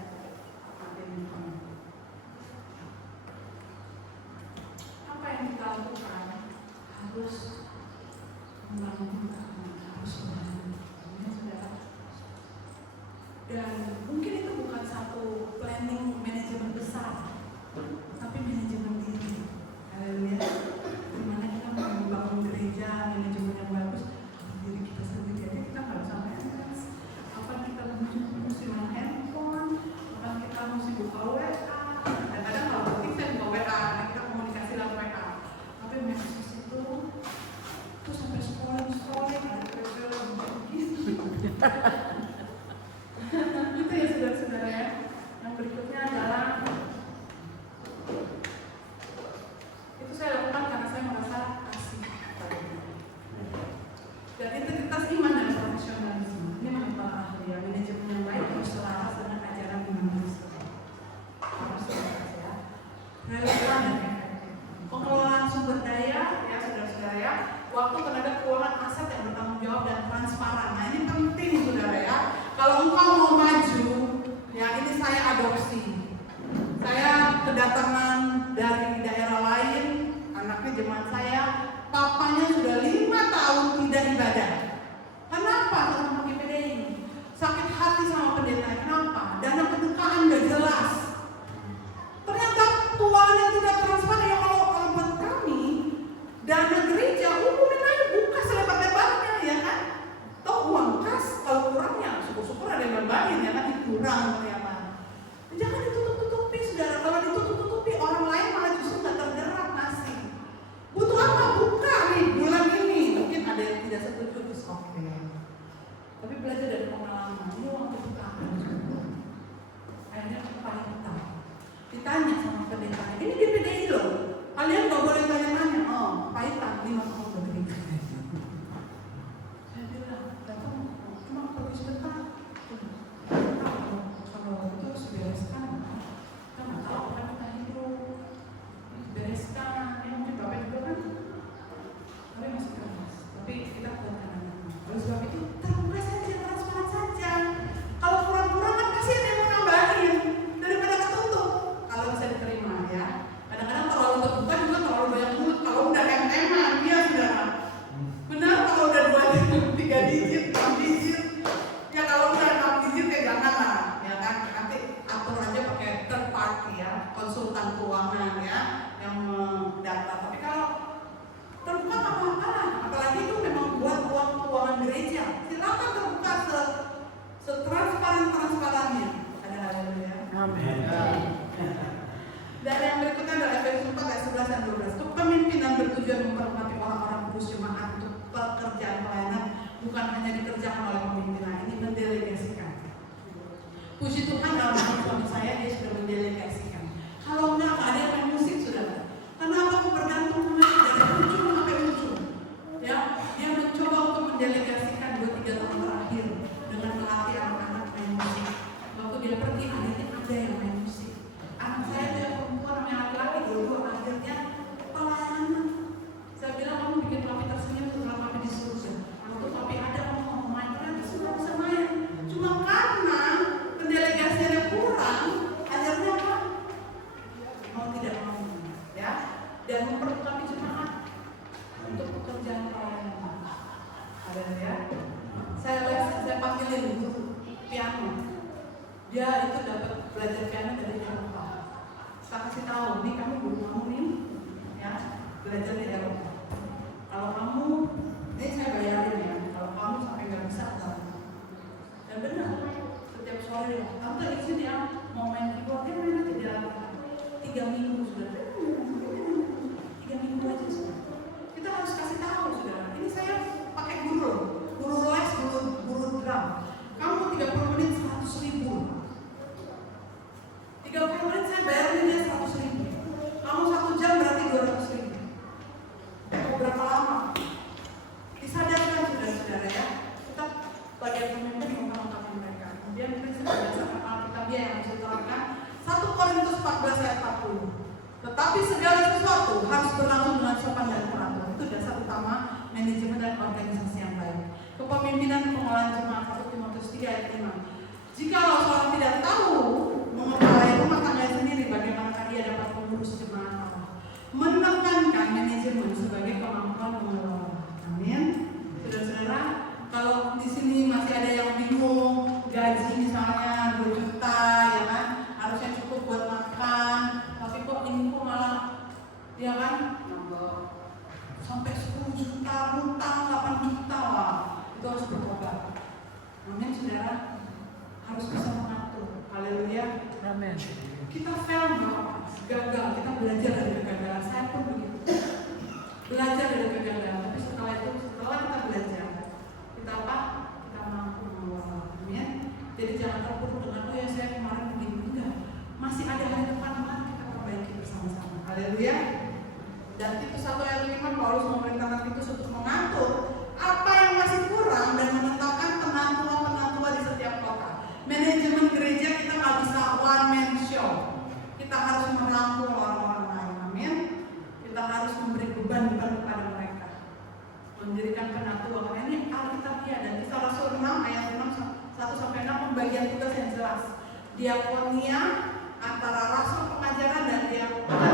apa yang kita lakukan harus membangun, harus membangun, saudara. Dan mungkin itu bukan satu planning manajemen besar, tapi manajemen diri. Haleluya. Dimana kita membangun gereja, manajemen yang bagus, diri kita sendiri. Jadi kita nggak bisa manage. Kapan kita mesti main handphone, kapan kita mesti buka WA. Kadang-kadang kalau penting saya buka WA, karena kita komunikasi lewat WA. Tapi medsos itu sampai scrolling, ada pressure gitu. Itu ya saudara-saudara ya. Yang berikutnya adalah itu saya lakukan karena saya merasa kasih pada Tuhan. Dan integritas iman dan profesionalisme ini menimpa ahli ya, manajemen yang baik harus selaras dengan ajaran iman Kristen. bayangin ya kan kurang ya kan. Jangan ditutup-tutupi saudara. Kalau ditutup-tutupi orang lain malah justru nggak tergerak nasi. Butuh apa? Buka nih bulan ini. Mungkin ada yang tidak setuju, oke. Tapi belajar dari pengalaman. Ini waktu buka. Akhirnya kepahitan. Ditanya sama pendetanya, ini di PDI loh. Kalian nggak boleh tanya-tanya. Oh, pahitan 5 tahun lebih. Saya bilang, datang cuma pergi sebentar. Kalau itu harus bereskan. Kita nggak tahu apa kita hidup. Bereskan. Ya mungkin Bapak juga kan. Tapi masih keras. Tapi kita kuatkan. Oleh sebab itu terbuka saja, transparan saja. Kalau kurang-kurang kan pasti ada yang mau nambahin daripada ketutup. Kalau bisa diterima ya. Kadang-kadang terlalu terbuka juga terlalu banyak mulut. Kalau udah em-eman dia sudah benar. Kalau udah 2, 3 digit, 6 digit, ya kalau udah 6 digit ya janganlah, ya kan. Nanti atur aja pakai third party ya, konsultan keuangan ya, yang mendata. Tapi kalau terbuka nggak apa-apa lah. Apalagi itu memang buat uang keuangan gereja. Silakan terbuka setransparan-transparannya. Ada haleluya. Amin. Dan yang berikutnya adalah Efesus 4 ayat 11 dan 12. Kepemimpinan bertujuan memperhormati orang-orang kudus jemaat untuk pekerjaan pelayanan, bukan hanya dikerjakan oleh pemimpinan, ini mendelegasikan. Puji Tuhan dalam hidup suami saya dia sudah mendelegasikan. Kalau enggak ada yang main musik saudara. Kenapa aku bergantung dari ujung sampai ujung? Ya, dia mencoba untuk mendelegasikan 2-3 tahun terakhir dengan melatih anak-anak main musik. Waktu dia pergi akhirnya ada yang main musik. Anak saya dia perempuan yang laki-laki dulu akhirnya pelayanan. Saya bilang kamu bikin papi tersenyum setelah papi di surga. Waktu papi ada kamu mau main lagi sudah bisa main. Cuma karena pendelegasiannya kurang, akhirnya apa? Mau tidak mau ya. Dan memperlengkapi jemaat untuk pekerjaan pelayanan. Ada ya? Saya panggilin guru piano. Dia itu dapat belajar piano dari Eropa. Saya kasih tahu, nih kamu guru kamu nih, ya belajar di Eropa. Kalau kamu, ini saya bayarin ya. Kalau kamu sampai nggak bisa, dan benar. Setiap sore, tante izin ya mau main keyboard, dia main aja di dalam 3 minggu sudah. 3 minggu aja sudah. Kita harus kasih tahu saudara. Ini saya pakai guru les, guru drum. Kamu 30 menit 100.000. 30 menit saya bayarin dia 100.000. Kamu 1 jam berarti 200.000. Mau berapa lama? Disadarkan saudara-saudara ya. Tetap bagian pemimpin memperlengkapi mereka. Kemudian prinsip berdasarkan Alkitabiah yang harus diterapkan 1 Korintus 14 ayat 40. Tetapi segala sesuatu harus berlangsung dengan sopan dan teratur. Itu dasar utama manajemen dan organisasi yang baik. Kepemimpinan pengolahan jemaat 1 Timotius 3 ayat 5. Jikalau seorang tidak tahu mengepalai rumah tangga sendiri, bagaimanakah ia dapat mengurus jemaat Allah? Menekankan manajemen sebagai kemampuan mengelola. Amin. Saudara-saudara, kalau di sini masih ada yang bingung, gaji misalnya 2 juta, ya kan, harusnya cukup buat makan, tapi kok ini kok malah, ya kan, sampai 10 juta, utang 8 juta lah, itu harus bertobat. Amin, saudara, harus bisa mengatur. Haleluya. Amin. Kita fail gagal, kita belajar dari kegagalan. Saya pun begitu. Belajar dari kegagalan, tapi setelah kita belajar, kita apa? Kita mampu mengelola. Amin. Jadi jangan terpuruk dengan ya saya kemarin begini, enggak. Masih ada hari depan, mari kita perbaiki bersama-sama. Haleluya. Dan Titus 1 ayat 5, Paulus memerintahkan Titus untuk mengatur apa yang masih kurang dan menetapkan penantua-penantua di setiap kota. Manajemen gereja kita nggak bisa one man show. Kita harus merangkul orang-orang lain. Amin. Kita harus memberi beban-beban kepada mereka. Mendirikan penatua. Ini Alkitabiah dan Kisah Rasul 6 ayat 1-6 pembagian tugas yang jelas. Diakonia antara rasul pengajaran dan diakonia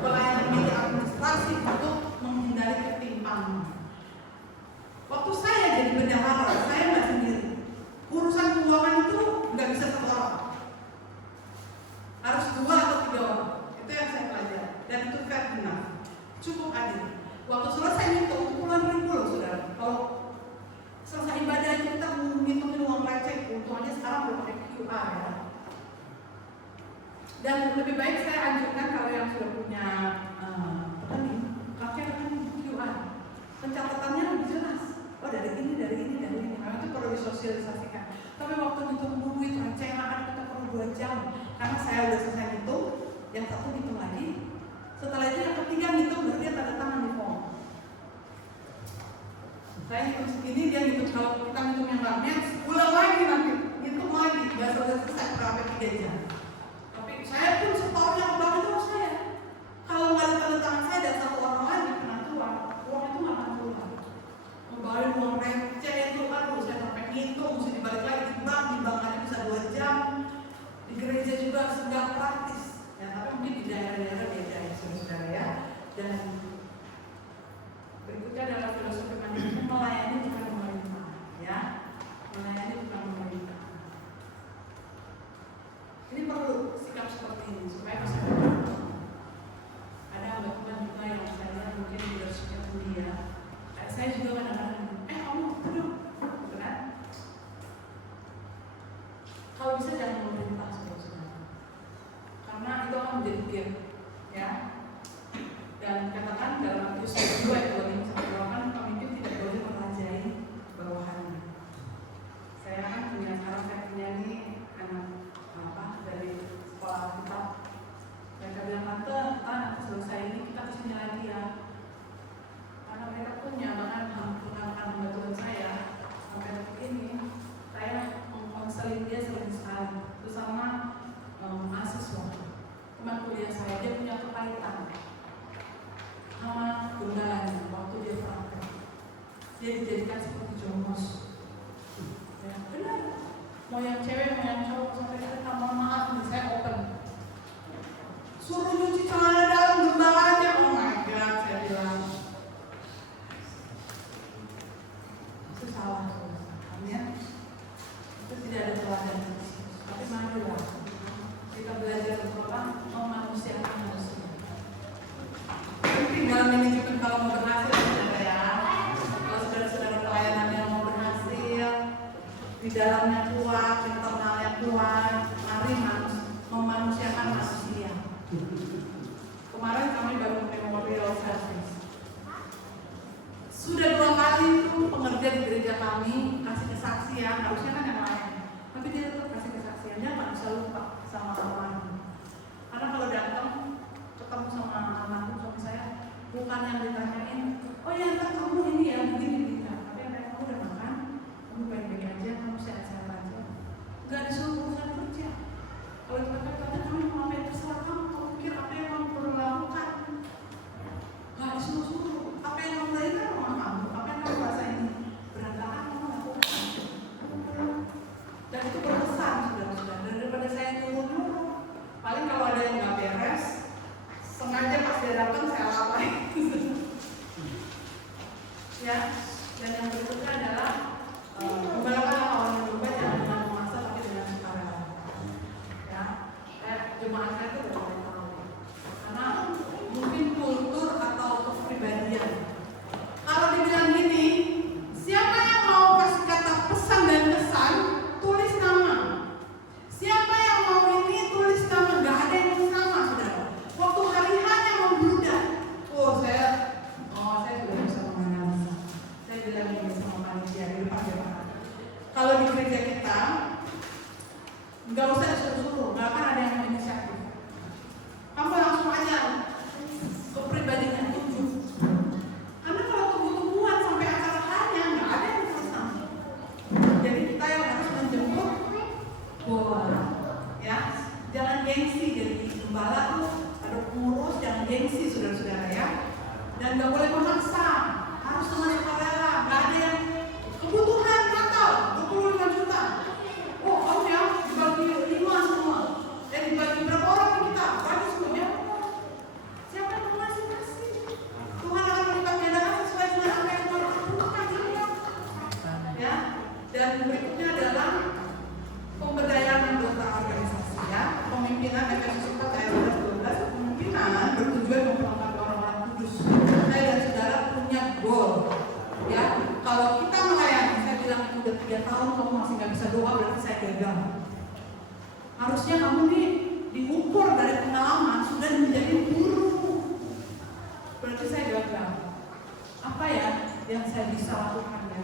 pelayanan media administrasi untuk menghindari ketimpangan. Waktu saya jadi bendahara, saya nggak sendiri. Urusan keuangan itu nggak bisa 1 orang, harus 2 atau 3 orang. Itu yang saya pelajari dan itu fair benar, cukup adil. Waktu selesai ngitung puluhan ribu loh saudara. Kalau selesai ibadah itu kita ngitungin uang receh, untungnya sekarang belum pakai Dan lebih baik saya anjurkan kalau yang sudah punya rekening, pakai rekening QR. Pencatatannya lebih jelas. Oh dari ini. Memang itu perlu disosialisasikan. Tapi waktu ngitung duit recehan kita perlu 2 jam. Karena saya udah selesai ngitung, yang satu ngitung lagi. Setelah itu yang ketiga ngitung, baru dia tanda tangan di form. Saya ngitung segini, dia ngitung. Kalau kita ngitung yang lainnya, ulang lagi nanti. Ngitung lagi, nggak selesai berapa 3 jam. Tapi saya pun setornya banget itu saya. Kalau nggak ada tanda tangan saya dan satu orang lain yang kena keluar, uang itu nggak akan keluar. Membawa uang receh itu, aduh saya sampai ngitung, mesti dibalik lagi di bank aja bisa 2 jam. Di gereja juga nggak praktis. Ya, tapi mungkin di daerah-daerah beda ya, saudara ya. Dan berikutnya adalah filosofi manajemen, melayani bukan memerintah, ya. Melayani bukan memerintah. Ini perlu sikap seperti ini supaya bisa berkembang. Ada teman juga yang saya lihat mungkin leadership-nya tinggi ya. Saya juga kadang-kadang, kamu duduk, gitu kan? Kalau bisa jangan memerintah saudara-saudara, karena itu akan menjadi game, ya. Dan katakan dalam Matius 2 ayat 25 kan pemimpin tidak boleh merajai bawahannya. Saya kan sekarang saya punya nih anak dari sekolah kita. Mereka bilang tante, kita selesai ini kita kesini lagi ya. Karena mereka punya bahkan bantuan saya sampai detik ini saya mengkonseling dia sering sekali, terutama mahasiswa teman kuliah saya. Dia punya kepahitan sama gundalannya waktu dia praktek. Dia dijadikan seperti jongos. Ya, benar. Mau yang cewek, mau yang cowok, sampai kita mohon maaf nih, saya open. Suruh nyuci celana dalam gundalannya, oh my god, saya bilang. Itu salah, ya. Itu tidak ada teladan. Tapi marilah kita belajar untuk memanusiakan manusia. Tinggal manajemen kalau mau berhasil, saudara ya. Kalau saudara-saudara pelayanan yang mau berhasil, di dalamnya kuat, internalnya kuat, mari memanusiakan manusia. Kemarin kami baru memorial service. Sudah 2 kali itu pengerja di gereja kami kasih kesaksian, harusnya kan yang lain, tapi dia tetap kasih kesaksian. Dia nggak bisa lupa sama almarhum. Karena kalau datang ketemu sama almarhum suami saya, bukan yang ditanyain, oh ya ntar kamu ini ya begini tidak, tapi yang kamu udah makan, kamu baik-baik aja, kamu sehat-sehat aja, nggak disuruh urusan kerja. Kalau dikatakan kamu mau apa yang terserah kamu pikir apa yang kamu perlu lakukan, nggak disuruh-suruh. Apa yang kamu belajar rumah kamu, apa yang kamu rasa ini berantakan, kamu lakukan. Dan itu berkesan saudara-saudara. Daripada saya nyuruh-nyuruh, paling kalau ada yang nggak beres, sengaja pas dia datang saya lapain. Ya, dan yang berikutnya adalah gembalakan orang yang berubah jangan dengan memaksa tapi dengan sukarela. Ya, jemaat saya itu udah mulai tahu. Karena mungkin kultur atau kepribadian. Kalau dibilang gini, siapa yang mau kasih kata pesan dan kesan, tulis nama. Siapa yang mau ini, tulis nama. Gak ada yang sama, saudara. Waktu hari hanya membludak. Saya sudah bisa menganalisa. Saya bilang ini sama panitia di depan jemaat. Kalau di gereja kita, nggak usah disuruh-suruh, nggak akan ada yang inisiatif. Kamu langsung aja kepribadian tunjuk. Karena kalau tunggu-tungguan sampai acara hanya nggak ada yang selesai. Jadi kita yang harus menjemput bola, ya. Jangan gengsi jadi gembala tuh ada pengurus, jangan gengsi saudara-saudara ya. Dan nggak boleh memaksa, harus dengan sukarela. Nggak ada yang kebutuhan Natal 25 juta. Oh, kamu ya dibagi 5 semua. Dan dibagi berapa orang kita? Bagi semua ya. Siapa yang mau kasih? Tuhan akan melipat gandakan sesuai dengan apa yang Tuhan lakukan. Ya. Dan berikutnya adalah pemberdayaan anggota organisasi ya. Pemimpinan Efesus 4 ayat 12. Pemimpinan bertujuan memperlengkapi orang-orang kudus. Saya dan saudara punya goal. Ya, kalau kita melayani, saya bilang itu udah 3 tahun kamu masih nggak bisa doa, berarti saya gagal. Harusnya kamu nih diukur dari pengalaman sudah menjadi guru. Berarti saya gagal. Apa ya yang saya bisa lakukan ya?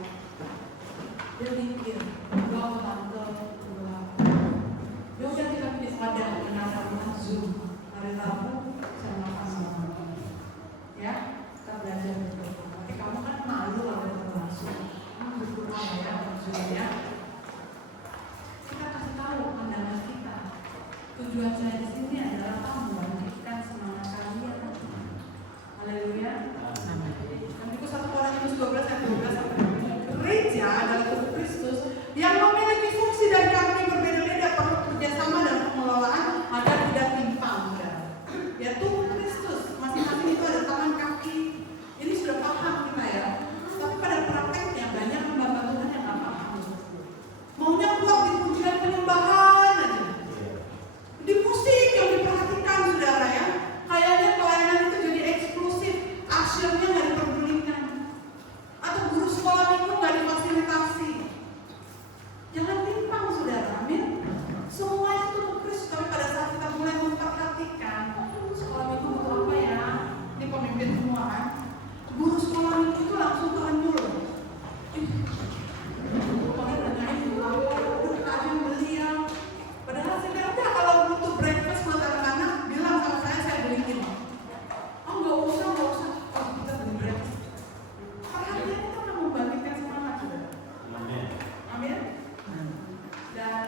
Dia mikir, enggak tante, enggak. Ya udah kita bikin wadah dengan Zoom. Hari Rabu saya makan sama kamu. Ya, kita belajar betul. Tapi kamu kan malu ada langsung. Berkurang ya, Zoom ya. Kita kasih tahu pandangan kita. Tujuan saya di sini adalah membangkitkan semangat kalian. Haleluya. Nanti 1 Korintus 12 ayat 12 sampai 13. Gereja adalah tubuh Kristus yang memiliki fungsi dan karakter berbeda-beda, perlu kerjasama dan pengelolaan agar tidak timpang. Ya tubuh Kristus masing-masing itu ada tangan kaki. Ini sudah paham kita ya. Tapi pada prakteknya banyak hamba Tuhan yang nggak paham. Maunya kuat di pujian penyembahan aja. Di musik yang diperhatikan saudara ya. Kayaknya pelayanan itu jadi eksklusif, aksinya nggak diperdulikan. Atau guru sekolah minggu nggak difasilitasi. Jangan timpang saudara, amin. Semua itu tubuh Kristus, tapi pada saat kita mulai memperhatikan, sekolah minggu butuh apa ya? Ini pemimpin semua kan. Guru sekolah minggu itu langsung terenyuh. Pokoknya nanyain dulu apa, udah kita aja yang beli ya. Padahal saya bilang, udah kalau butuh breakfast buat anak-anak, bilang sama saya beliin. Oh nggak usah, oh kita beli breakfast. Perhatian itu akan membangkitkan semangat saudara. Amin. Dan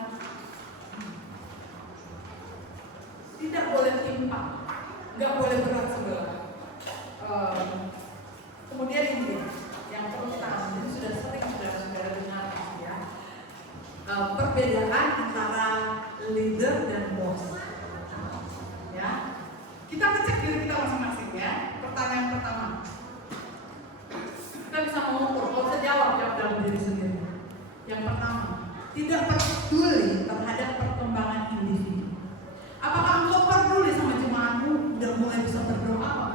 tidak boleh timpang, nggak boleh berat sebelah. Kemudian ini yang pertama, ini sudah sering saudara-saudara dengar ya. Perbedaan antara leader dan bos. Ya, kita ngecek diri kita masing-masing ya. Pertanyaan pertama, kita bisa mengukur, kalau bisa jawab dalam diri sendiri. Yang pertama, tidak peduli terhadap perkembangan individu. Apakah engkau peduli sama jemaatmu? Udah mulai bisa berdoa apa?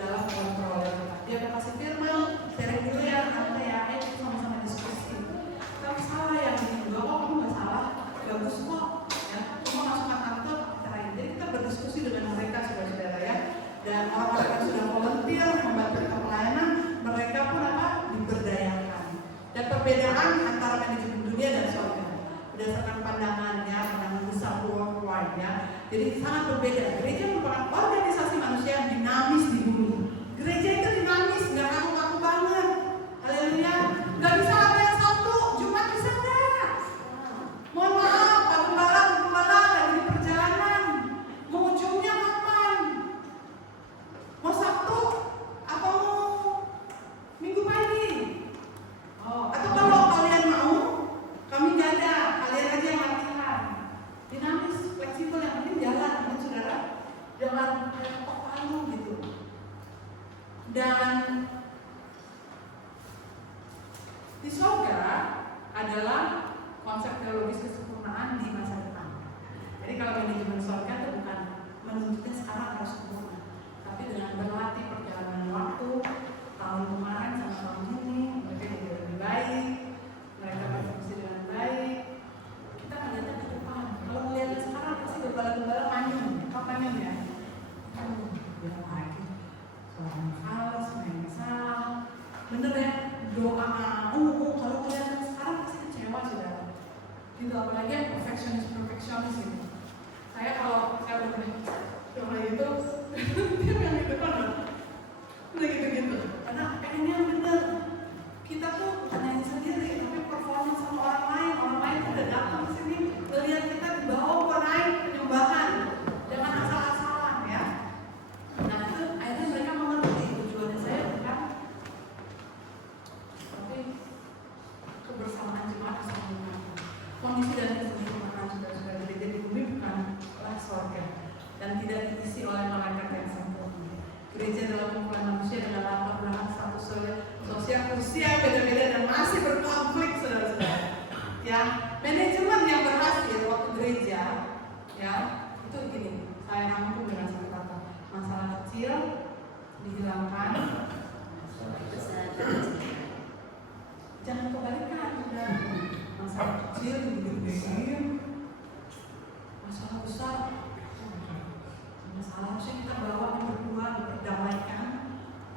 dalam kontrol kita. Dia akan kasih firman, sharing dulu ya, nanti ya, ayo kita sama-sama diskusi. Kamu salah yang ini, enggak kok, kamu nggak salah, bagus kok. Ya, cuma masuk kantor, terakhir. Jadi kita berdiskusi dengan mereka, saudara-saudara ya. Dan orang-orang yang sudah volunteer membantu kita pelayanan, mereka pun apa? Diberdayakan. Dan perbedaan antara manajemen dunia dan surga berdasarkan pandangannya, pandangan besar worldwide ya. Jadi sangat berbeda. Gereja merupakan organisasi manusia yang dinamis di bumi. Gereja itu dinamis, nggak kaku-kaku banget. Haleluya. Nggak bisa apa yang satu, Jumat bisa nggak? Mohon maaf, Pak Gembala lagi di perjalanan. Mau ujungnya kapan? Mau Sabtu? Apa mau Minggu pagi? Oh, atau kalau kalian mau, kami nggak ada, kalian aja yang latihan. Dinamis, fleksibel, yang penting jalan, kan saudara? Jangan kayak ketok palu gitu. Dan di surga adalah konsep teologis kesempurnaan di masa depan. Jadi kalau manajemen surga itu bukan menuntutnya sekarang harus sempurna, tapi dengan berlatih perjalanan waktu, tahun kemarin sama tahun ini, mereka jadi lebih baik, mereka berfungsi dengan baik. Kita melihatnya ke depan. Kalau melihatnya sekarang pasti gembala-gembala manyun. Apa manyun ya? Dia lagi seorang salah, seorang salah. Bener ya? Doa kalau melihatnya sekarang pasti kecewa saudara. Gitu, apalagi yang perfeksionis gitu. Saya kalau saya udah gitu, dia yang gitu kan udah gitu. Karena pengennya yang bener. Kita tuh bukan hanya sendiri, tapi performa sama orang lain tuh udah datang ke sini melihat kita dibawa ke naik penyembahan, jangan asal-asalan ya. Nah itu akhirnya mereka mengerti tujuannya saya bukan tapi kebersamaan jemaat bersama. Kondisi dan kesempurnaan saudara-saudara gereja di bumi bukanlah surga dan tidak diisi oleh malaikat yang sempurna. Gereja adalah kumpulan manusia dengan latar belakang status sosial usia beda-beda dan masih berkonflik saudara-saudara. Ya, manajemen yang berhasil waktu gereja, ya itu gini. Saya rangkum dengan satu kata: masalah kecil dihilangkan. Jangan kebalikan, sudah. Masalah kecil digedein, masalah besar. Masalah harusnya kita bawa berdua, diperdamaikan.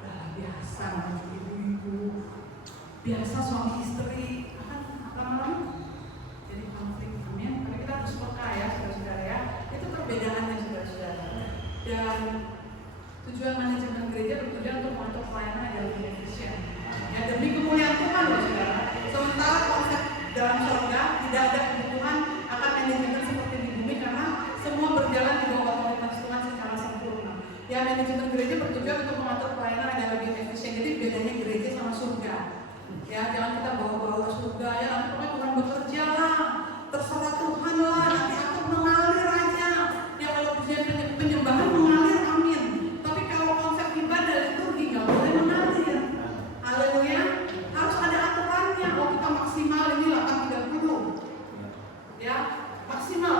Udah biasa ibu-ibu, biasa suami istri, apa jadi konflik, amin. Tapi kita harus peka ya, saudara-saudara ya. Itu perbedaannya saudara-saudara. Dan tujuan manajemen gereja bertujuan untuk mengatur pelayanan yang lebih efisien. Ya demi kemuliaan Tuhan, saudara. Sementara konsep dalam surga tidak ada kebutuhan akan manajemen seperti di bumi karena semua berjalan di bawah otoritas Tuhan secara sempurna. Ya manajemen gereja bertujuan untuk mengatur pelayanan agar lebih efisien. Jadi bedanya gereja sama surga. Ya jangan kita bawa-bawa surga ya, nanti pokoknya Tuhan bekerja lah, terserah Tuhan lah, nanti aku mengalir aja. Ya kalau penyembahan mengalir, amin. Tapi kalau konsep ibadah liturgi nggak boleh mengalir. Haleluya, harus ada aturannya. Oh kita maksimal ini 8:30, ya maksimal.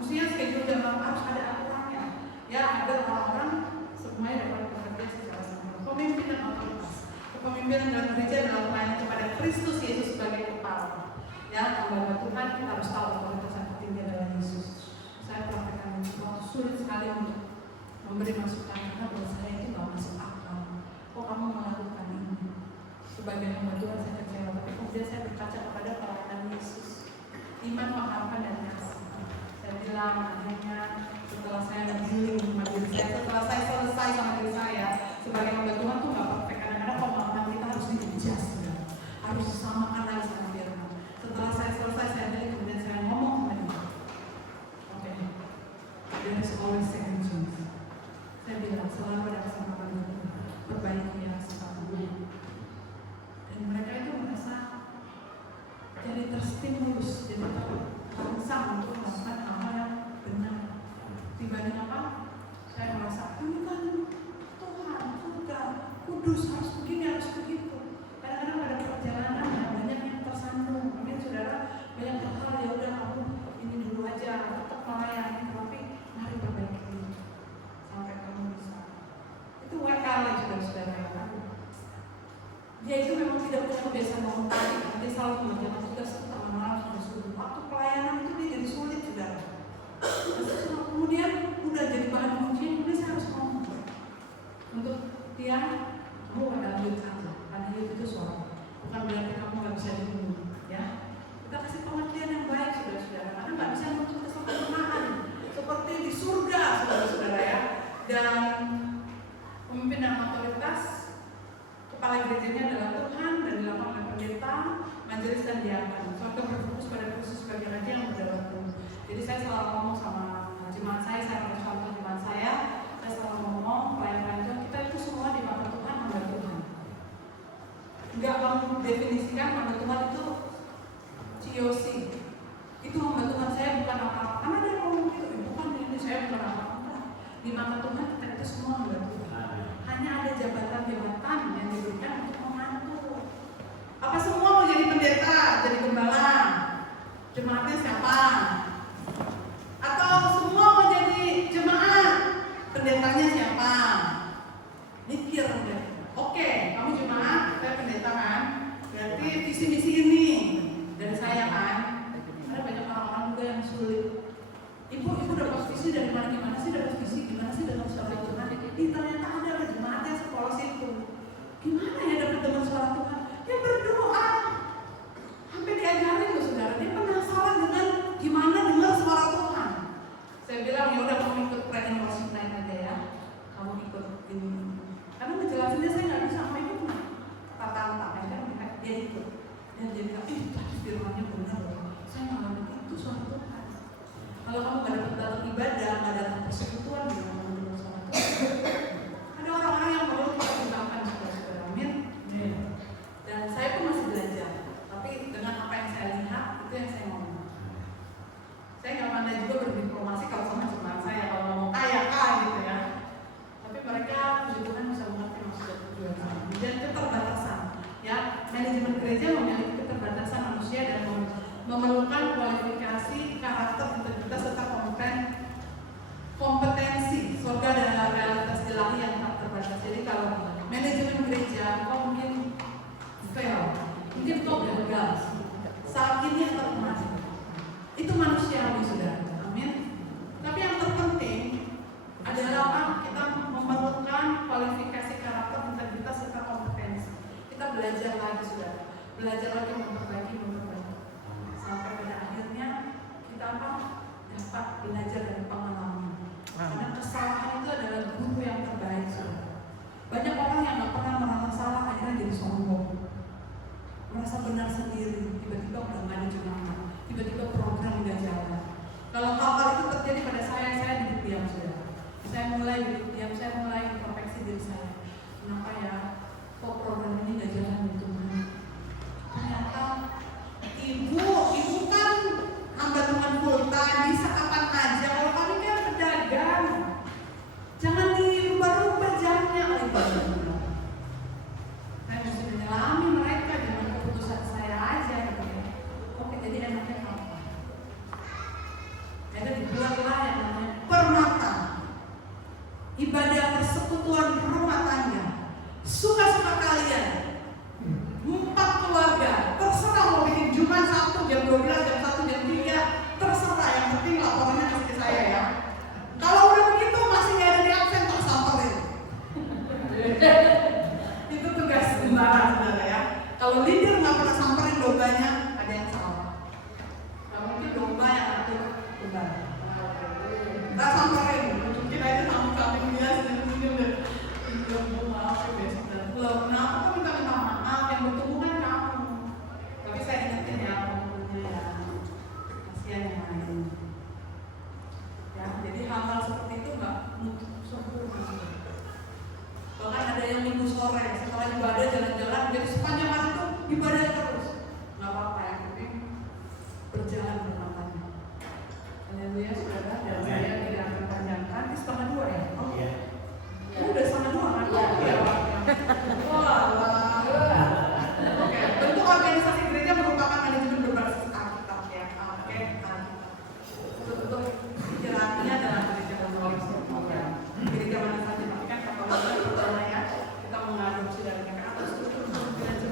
Mestinya schedule jam 8 harus ada aturannya. Ya agar orang-orang semuanya dapat bekerja secara sempurna. Pemimpin dan otoritas. Kepemimpinan dalam gereja adalah pelayanan kepada Kristus Yesus sebagai kepala. Ya, hamba Tuhan kita harus tahu otoritas yang tertinggi adalah Yesus. Saya praktekkan waktu sulit sekali untuk memberi masukan karena buat saya itu nggak masuk akal. Kok kamu melakukan ini? Sebagai hamba Tuhan saya kecewa, tapi kemudian saya berkaca kepada pelayanan Yesus. Iman, pengharapan dan kasih. Saya bilang adanya setelah saya healing sama diri saya, setelah saya selesai sama diri saya sebagai hamba Tuhan tuh nggak perfect. Kadang-kadang pemahaman kita harus di-adjust, harus disamakan lagi sama firman. Setelah saya selesai saya healing, kemudian saya ngomong sama dia. Oke, there is always second chance. Saya bilang selalu ada kesempatan untuk perbaiki ya kesempatan. Dan mereka itu merasa jadi terstimulus, jadi terangsang untuk melakukan hal yang benar. Dibanding apa? Saya merasa ini kan Tuhan, surga, kudus, harus begini, harus begitu. Kadang-kadang pada perjalanan banyak yang tersandung. Mungkin saudara banyak hal ya udah kamu ini dulu aja, tetap melayani, tapi mari perbaiki sampai kamu bisa. Itu WK lah. dia itu memang tidak punya kebiasaan bangun pagi, dia selalu mengerjakan tugas tengah malam sampai subuh. Waktu pelayanan itu dia jadi sulit, saudara. Kemudian udah jadi bahan ujian, kemudian saya harus ngomong untuk dia, kamu ada lanjut aja, karena itu suara. Bukan berarti kamu nggak bisa dibunuh, ya. Kita kasih pengertian yang baik, saudara-saudara, karena nggak bisa menuntut kesempurnaan seperti di surga, saudara-saudara, ya. Dan pemimpin dan otoritas kepala gerejanya adalah Tuhan dan dilakukan oleh pendeta, majelis dan diakan. Suatu berfokus pada khusus bagian aja yang berdalam penuh. Jadi saya selalu ngomong sama jemaat saya harus contoh jemaat saya selalu ngomong pelayan-pelayan kita itu semua dipakai Tuhan, hamba Tuhan. Enggak kamu definisikan hamba Tuhan itu COC. Itu hamba Tuhan saya bukan apa-apa. Karena dia ngomong gitu, bukan ini saya bukan apa-apa. Di mata Tuhan kita itu semua hamba Tuhan. Hanya ada jabatan-jabatan yang diberikan untuk membantu. Apa semua mau jadi pendeta, jadi gembala? Jemaatnya siapa? Atau semua mau jadi jemaat? Pendetanya siapa? Mikir deh. Oke, kamu jemaat, saya pendeta kan? Berarti visi misi ini dari saya kan? Ada banyak orang-orang juga yang sulit. Ibu dapat visi dari mana? Gimana sih dapat visi? Gimana sih dapat suara Tuhan? Ternyata ada jemaat yang sekolah situ. Gimana ya dapat dengar suara Tuhan? Dia berdoa. Sampai diajarin loh saudara. Dia penasaran dengan gimana dengar suara Tuhan. Saya bilang ya udah kamu ikut training worship night aja ya. Kamu ikut ini. Karena ngejelasinnya saya nggak bisa sama itu nah. Tata-tata kan dia ikut. Dan dia bilang, tadi firmannya benar loh. Saya ngalamin itu suara Tuhan. Kalau kamu nggak dapat dalam ibadah, nggak dapat persekutuan, gimana kamu dengar suara Tuhan? Ada orang-orang yang perlu kita ungkapkan saudara-saudara. Amin. Dan saya pun masih belajar. Tapi dengan apa yang saya lihat, itu yang saya ngomong. Saya nggak pandai juga berdiplomasi kalau sama jemaat saya kalau ngomong gitu ya. Tapi mereka puji Tuhan bisa mengerti maksud tujuan saya. Dan keterbatasan, ya manajemen gereja memiliki keterbatasan manusia dan memerlukan kualifikasi, karakter, integritas serta kompetensi surga dan realitas ilahi yang tak terbatas. Jadi kalau manajemen gereja, kau mungkin fail, mungkin kau gagal saat ini atau kemarin. Itu manusiawi sudah, amin. Tapi yang terpenting adalah apa? Kita memerlukan kualifikasi karakter, integritas serta kompetensi. Kita belajar lagi sudah, belajar lagi memperbaiki. Sampai pada akhirnya kita apa? Dapat belajar dari pengalaman. Karena kesalahan itu adalah guru yang terbaik sudah. Banyak orang yang nggak pernah merasa salah akhirnya jadi sombong, merasa benar sendiri. Tiba-tiba udah nggak ada jemaat, tiba-tiba program nggak jalan. Kalau hal-hal itu terjadi pada saya duduk diam sudah. Saya mulai duduk diam, saya mulai introspeksi diri saya. Kenapa ya? Kok program ini nggak jalan gitu? Ternyata ibu kan hamba Tuhan full time, bisa kapan aja. Kalau kami kan pedagang, jangan dirubah-rubah jamnya oleh ibadah. Saya mesti menyelami mereka dengan keputusan saya aja gitu ya. Oke, jadi enaknya apa? Jadi dibuatlah yang namanya permata, ibadah persekutuan rumah tangga, suka-suka kalian. 4 keluarga, terserah mau bikin Jumat, Sabtu, jam 12, jam 1, jam 3, terserah, yang penting laporannya kasih ke saya ya. Kalau udah begitu masih nggak ada di absen, tak samperin. Itu tugas gembala saudara ya. Kalau leader nggak pernah samperin dombanya, ada yang salah. Nggak mungkin domba yang atur gembala. Tak samperin, kita itu samping dia sendiri udah. Maaf ya besok dan pulau. Kenapa kok minta maaf? Yang bertumbuhan kamu. Tapi saya ingetin ya teman-temannya ya. Kasihan yang lain. Ya, jadi hal-hal seperti itu nggak nutup sempurna. Bahkan ada yang minggu sore setelah ibadah jalan-jalan, jadi sepanjang hari itu ibadah terus. Nggak apa-apa, yang penting berjalan bermatanya. Haleluya saudara, dan saya tidak akan panjangkan. Ini 1:30 ya? Oh iya. Udah 1:30 kan? Iya. Oke, bentuk organisasi gereja merupakan manajemen berbasis Alkitab ya. Oke, untuk pikirannya dalam gereja katolik. Gereja mana saja, tapi kan katolik pertama ya, kita mengadopsi dari mereka atau struktur gereja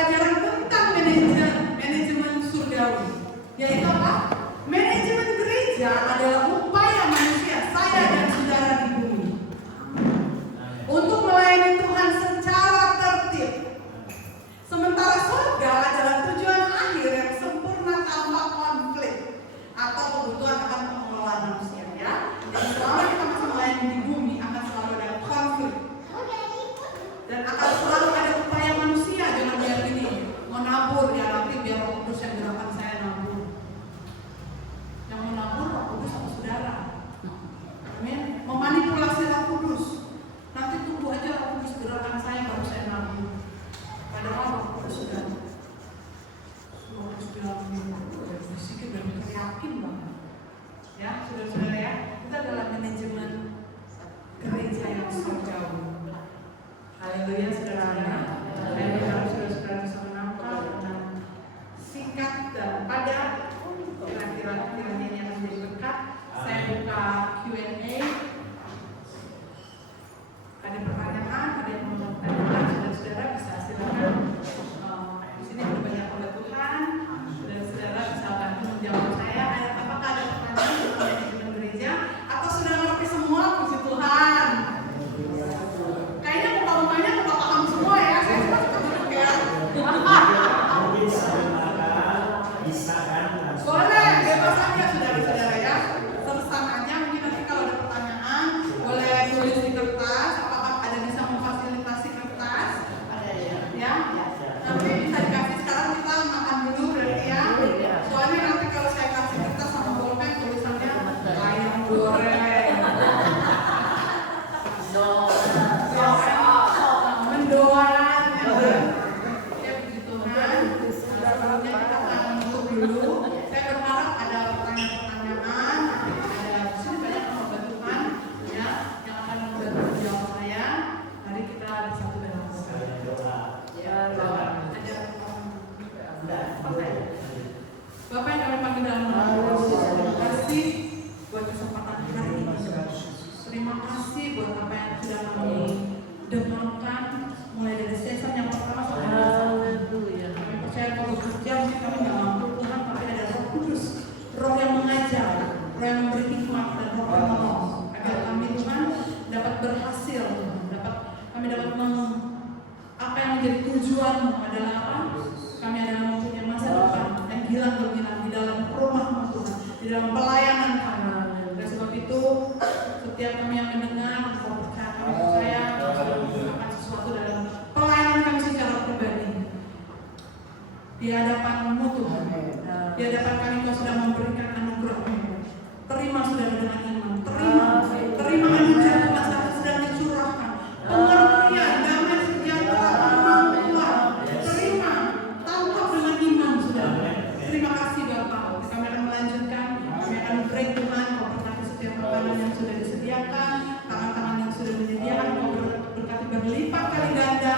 pelajaran tentang manajemen surgawi. Yaitu apa? Manajemen gereja adalah upaya manusia, saya dan saudara di bumi, untuk melayani Tuhan secara tertib. Sementara surga adalah tujuan akhir yang sempurna tanpa konflik atau kebutuhan akan pengelolaan manusia, ya. Jadi selama kita masih melayani di bumi akan selalu ada konflik dan akan selalu ada upaya manusia. Jangan biar gini, mau nabur ya nanti biar Roh Kudus yang gerakan saya nabur. Yang mau nabur Roh Kudus sama saudara. Amin. Memanipulasi Roh Kudus. Nanti tunggu aja Roh Kudus gerakan saya baru saya nabur. Padahal Roh Kudus sudah bisikin dan yakin banget. Ya, saudara-saudara ya, kita adalah manajemen gereja yang surgawi. Haleluya, saudara-saudara. Dan harus saudara-saudara bisa menangkap dengan singkat dan padat. Kira-kira ini akan menjadi berkat. Saya buka Q&A. Ada pertanyaan, ada yang mau bertanya, saudara-saudara bisa silakan. Di sini ada banyak oleh Tuhan. Saudara-saudara bisa bantu menjawab saya. Apakah ada pertanyaan tentang manajemen gereja? Atau sudah ngerti semua? Puji Tuhan. Kayaknya muka-mukanya muka paham semua ya. Saya cuma duduk ya. Mungkin saudara bisa kan? Boleh, bebas aja saudara-saudara ya. Tersan aja, mungkin nanti kalau ada pertanyaan boleh tulis di kertas. Apakah ada bisa memfasilitasi kertas? Ada ya. Nanti bisa dikasih, sekarang kita makan dulu berarti ya. Soalnya nanti kalau saya kasih kertas sama bolpen tulisannya ayam goreng. Mendoan. Ya puji Tuhan. Sebelumnya kita akan menutup dulu. Saya berharap ada pertanyaan-pertanyaan. Ada di sini banyak hamba Tuhan ya yang akan membantu menjawab saya. Mari kita bersatu dalam doa. Ya, ada Bapak yang kami panggil dalam nama Yesus, terima kasih buat kesempatan hari ini. Terima kasih buat apa yang sudah kami dengarkan mulai dari season yang pertama sampai Haleluya. kami percaya kalau bekerja mungkin kami nggak mampu Tuhan, tapi ada Roh Kudus, Roh yang mengajar, Roh yang memberi hikmat dan Roh yang menolong agar kami Tuhan dapat berhasil, kami dapat apa yang menjadi tujuan adalah apa? Kami adalah mempunyai masa depan yang gilang gemilang di dalam rumah Tuhan, di dalam pelayanan kami. Dan sebab itu setiap kami yang mendengar, kami percaya akan sesuatu dalam pelayanan kami secara pribadi. Di hadapan-Mu Tuhan, di hadapan kami Kau sudah memberikan anugerah-Mu. Terima saudara dengan iman, terima anugerah Tuhan yang sedang dicurahkan. Pengertian, damai sejahtera, kemampuan, terima, tangkap dengan iman saudara. Terima kasih Bapak. Kami akan melanjutkan, kami akan break Tuhan. Kau berkati setiap makanan yang sudah disediakan, tangan-tangan yang sudah menyediakan, Kau berkati berlipat kali ganda.